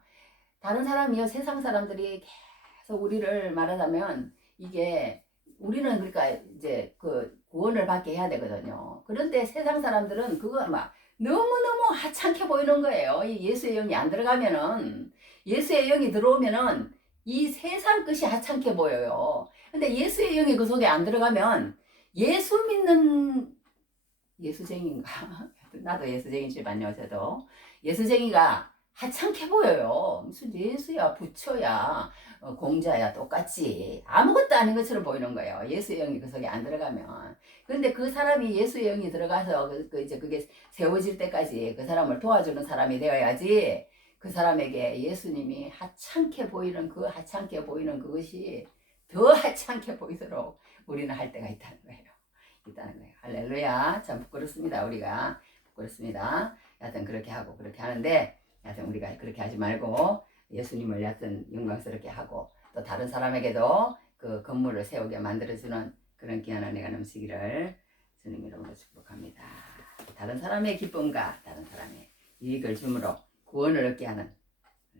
다른 사람이요. 세상 사람들이 계속 우리를 말하자면 이게 우리는 그러니까 이제 그 구원을 받게 해야 되거든요. 그런데 세상 사람들은 그거 막 너무너무 하찮게 보이는 거예요. 이 예수의 영이 안 들어가면은 예수의 영이 들어오면은 이 세상 것이 하찮게 보여요. 근데 예수의 영이 그 속에 안 들어가면 예수 믿는 예수쟁인가? 나도 예수쟁이지만요. 저도 예수쟁이가 하찮게 보여요. 무슨 예수야 부처야 공자야 똑같이 아무것도 아닌 것처럼 보이는 거예요. 예수의 영이 그 속에 안 들어가면. 그런데 그 사람이 예수의 영이 들어가서 이제 그게 세워질 때까지 그 사람을 도와주는 사람이 되어야지 그 사람에게 예수님이 하찮게 보이는 그것이 더 하찮게 보이도록 우리는 할 때가 있다는 거예요. 할렐루야. 참 부끄럽습니다. 우리가 부끄럽습니다. 여하튼 그렇게 하고 그렇게 하는데 여하튼 우리가 그렇게 하지 말고 예수님을 여하튼 영광스럽게 하고 또 다른 사람에게도 그 건물을 세우게 만들어주는 그런 귀한 은혜가 넘치기를 주님 이름으로 축복합니다. 다른 사람의 기쁨과 다른 사람의 유익을 주므로 구원을 얻게 하는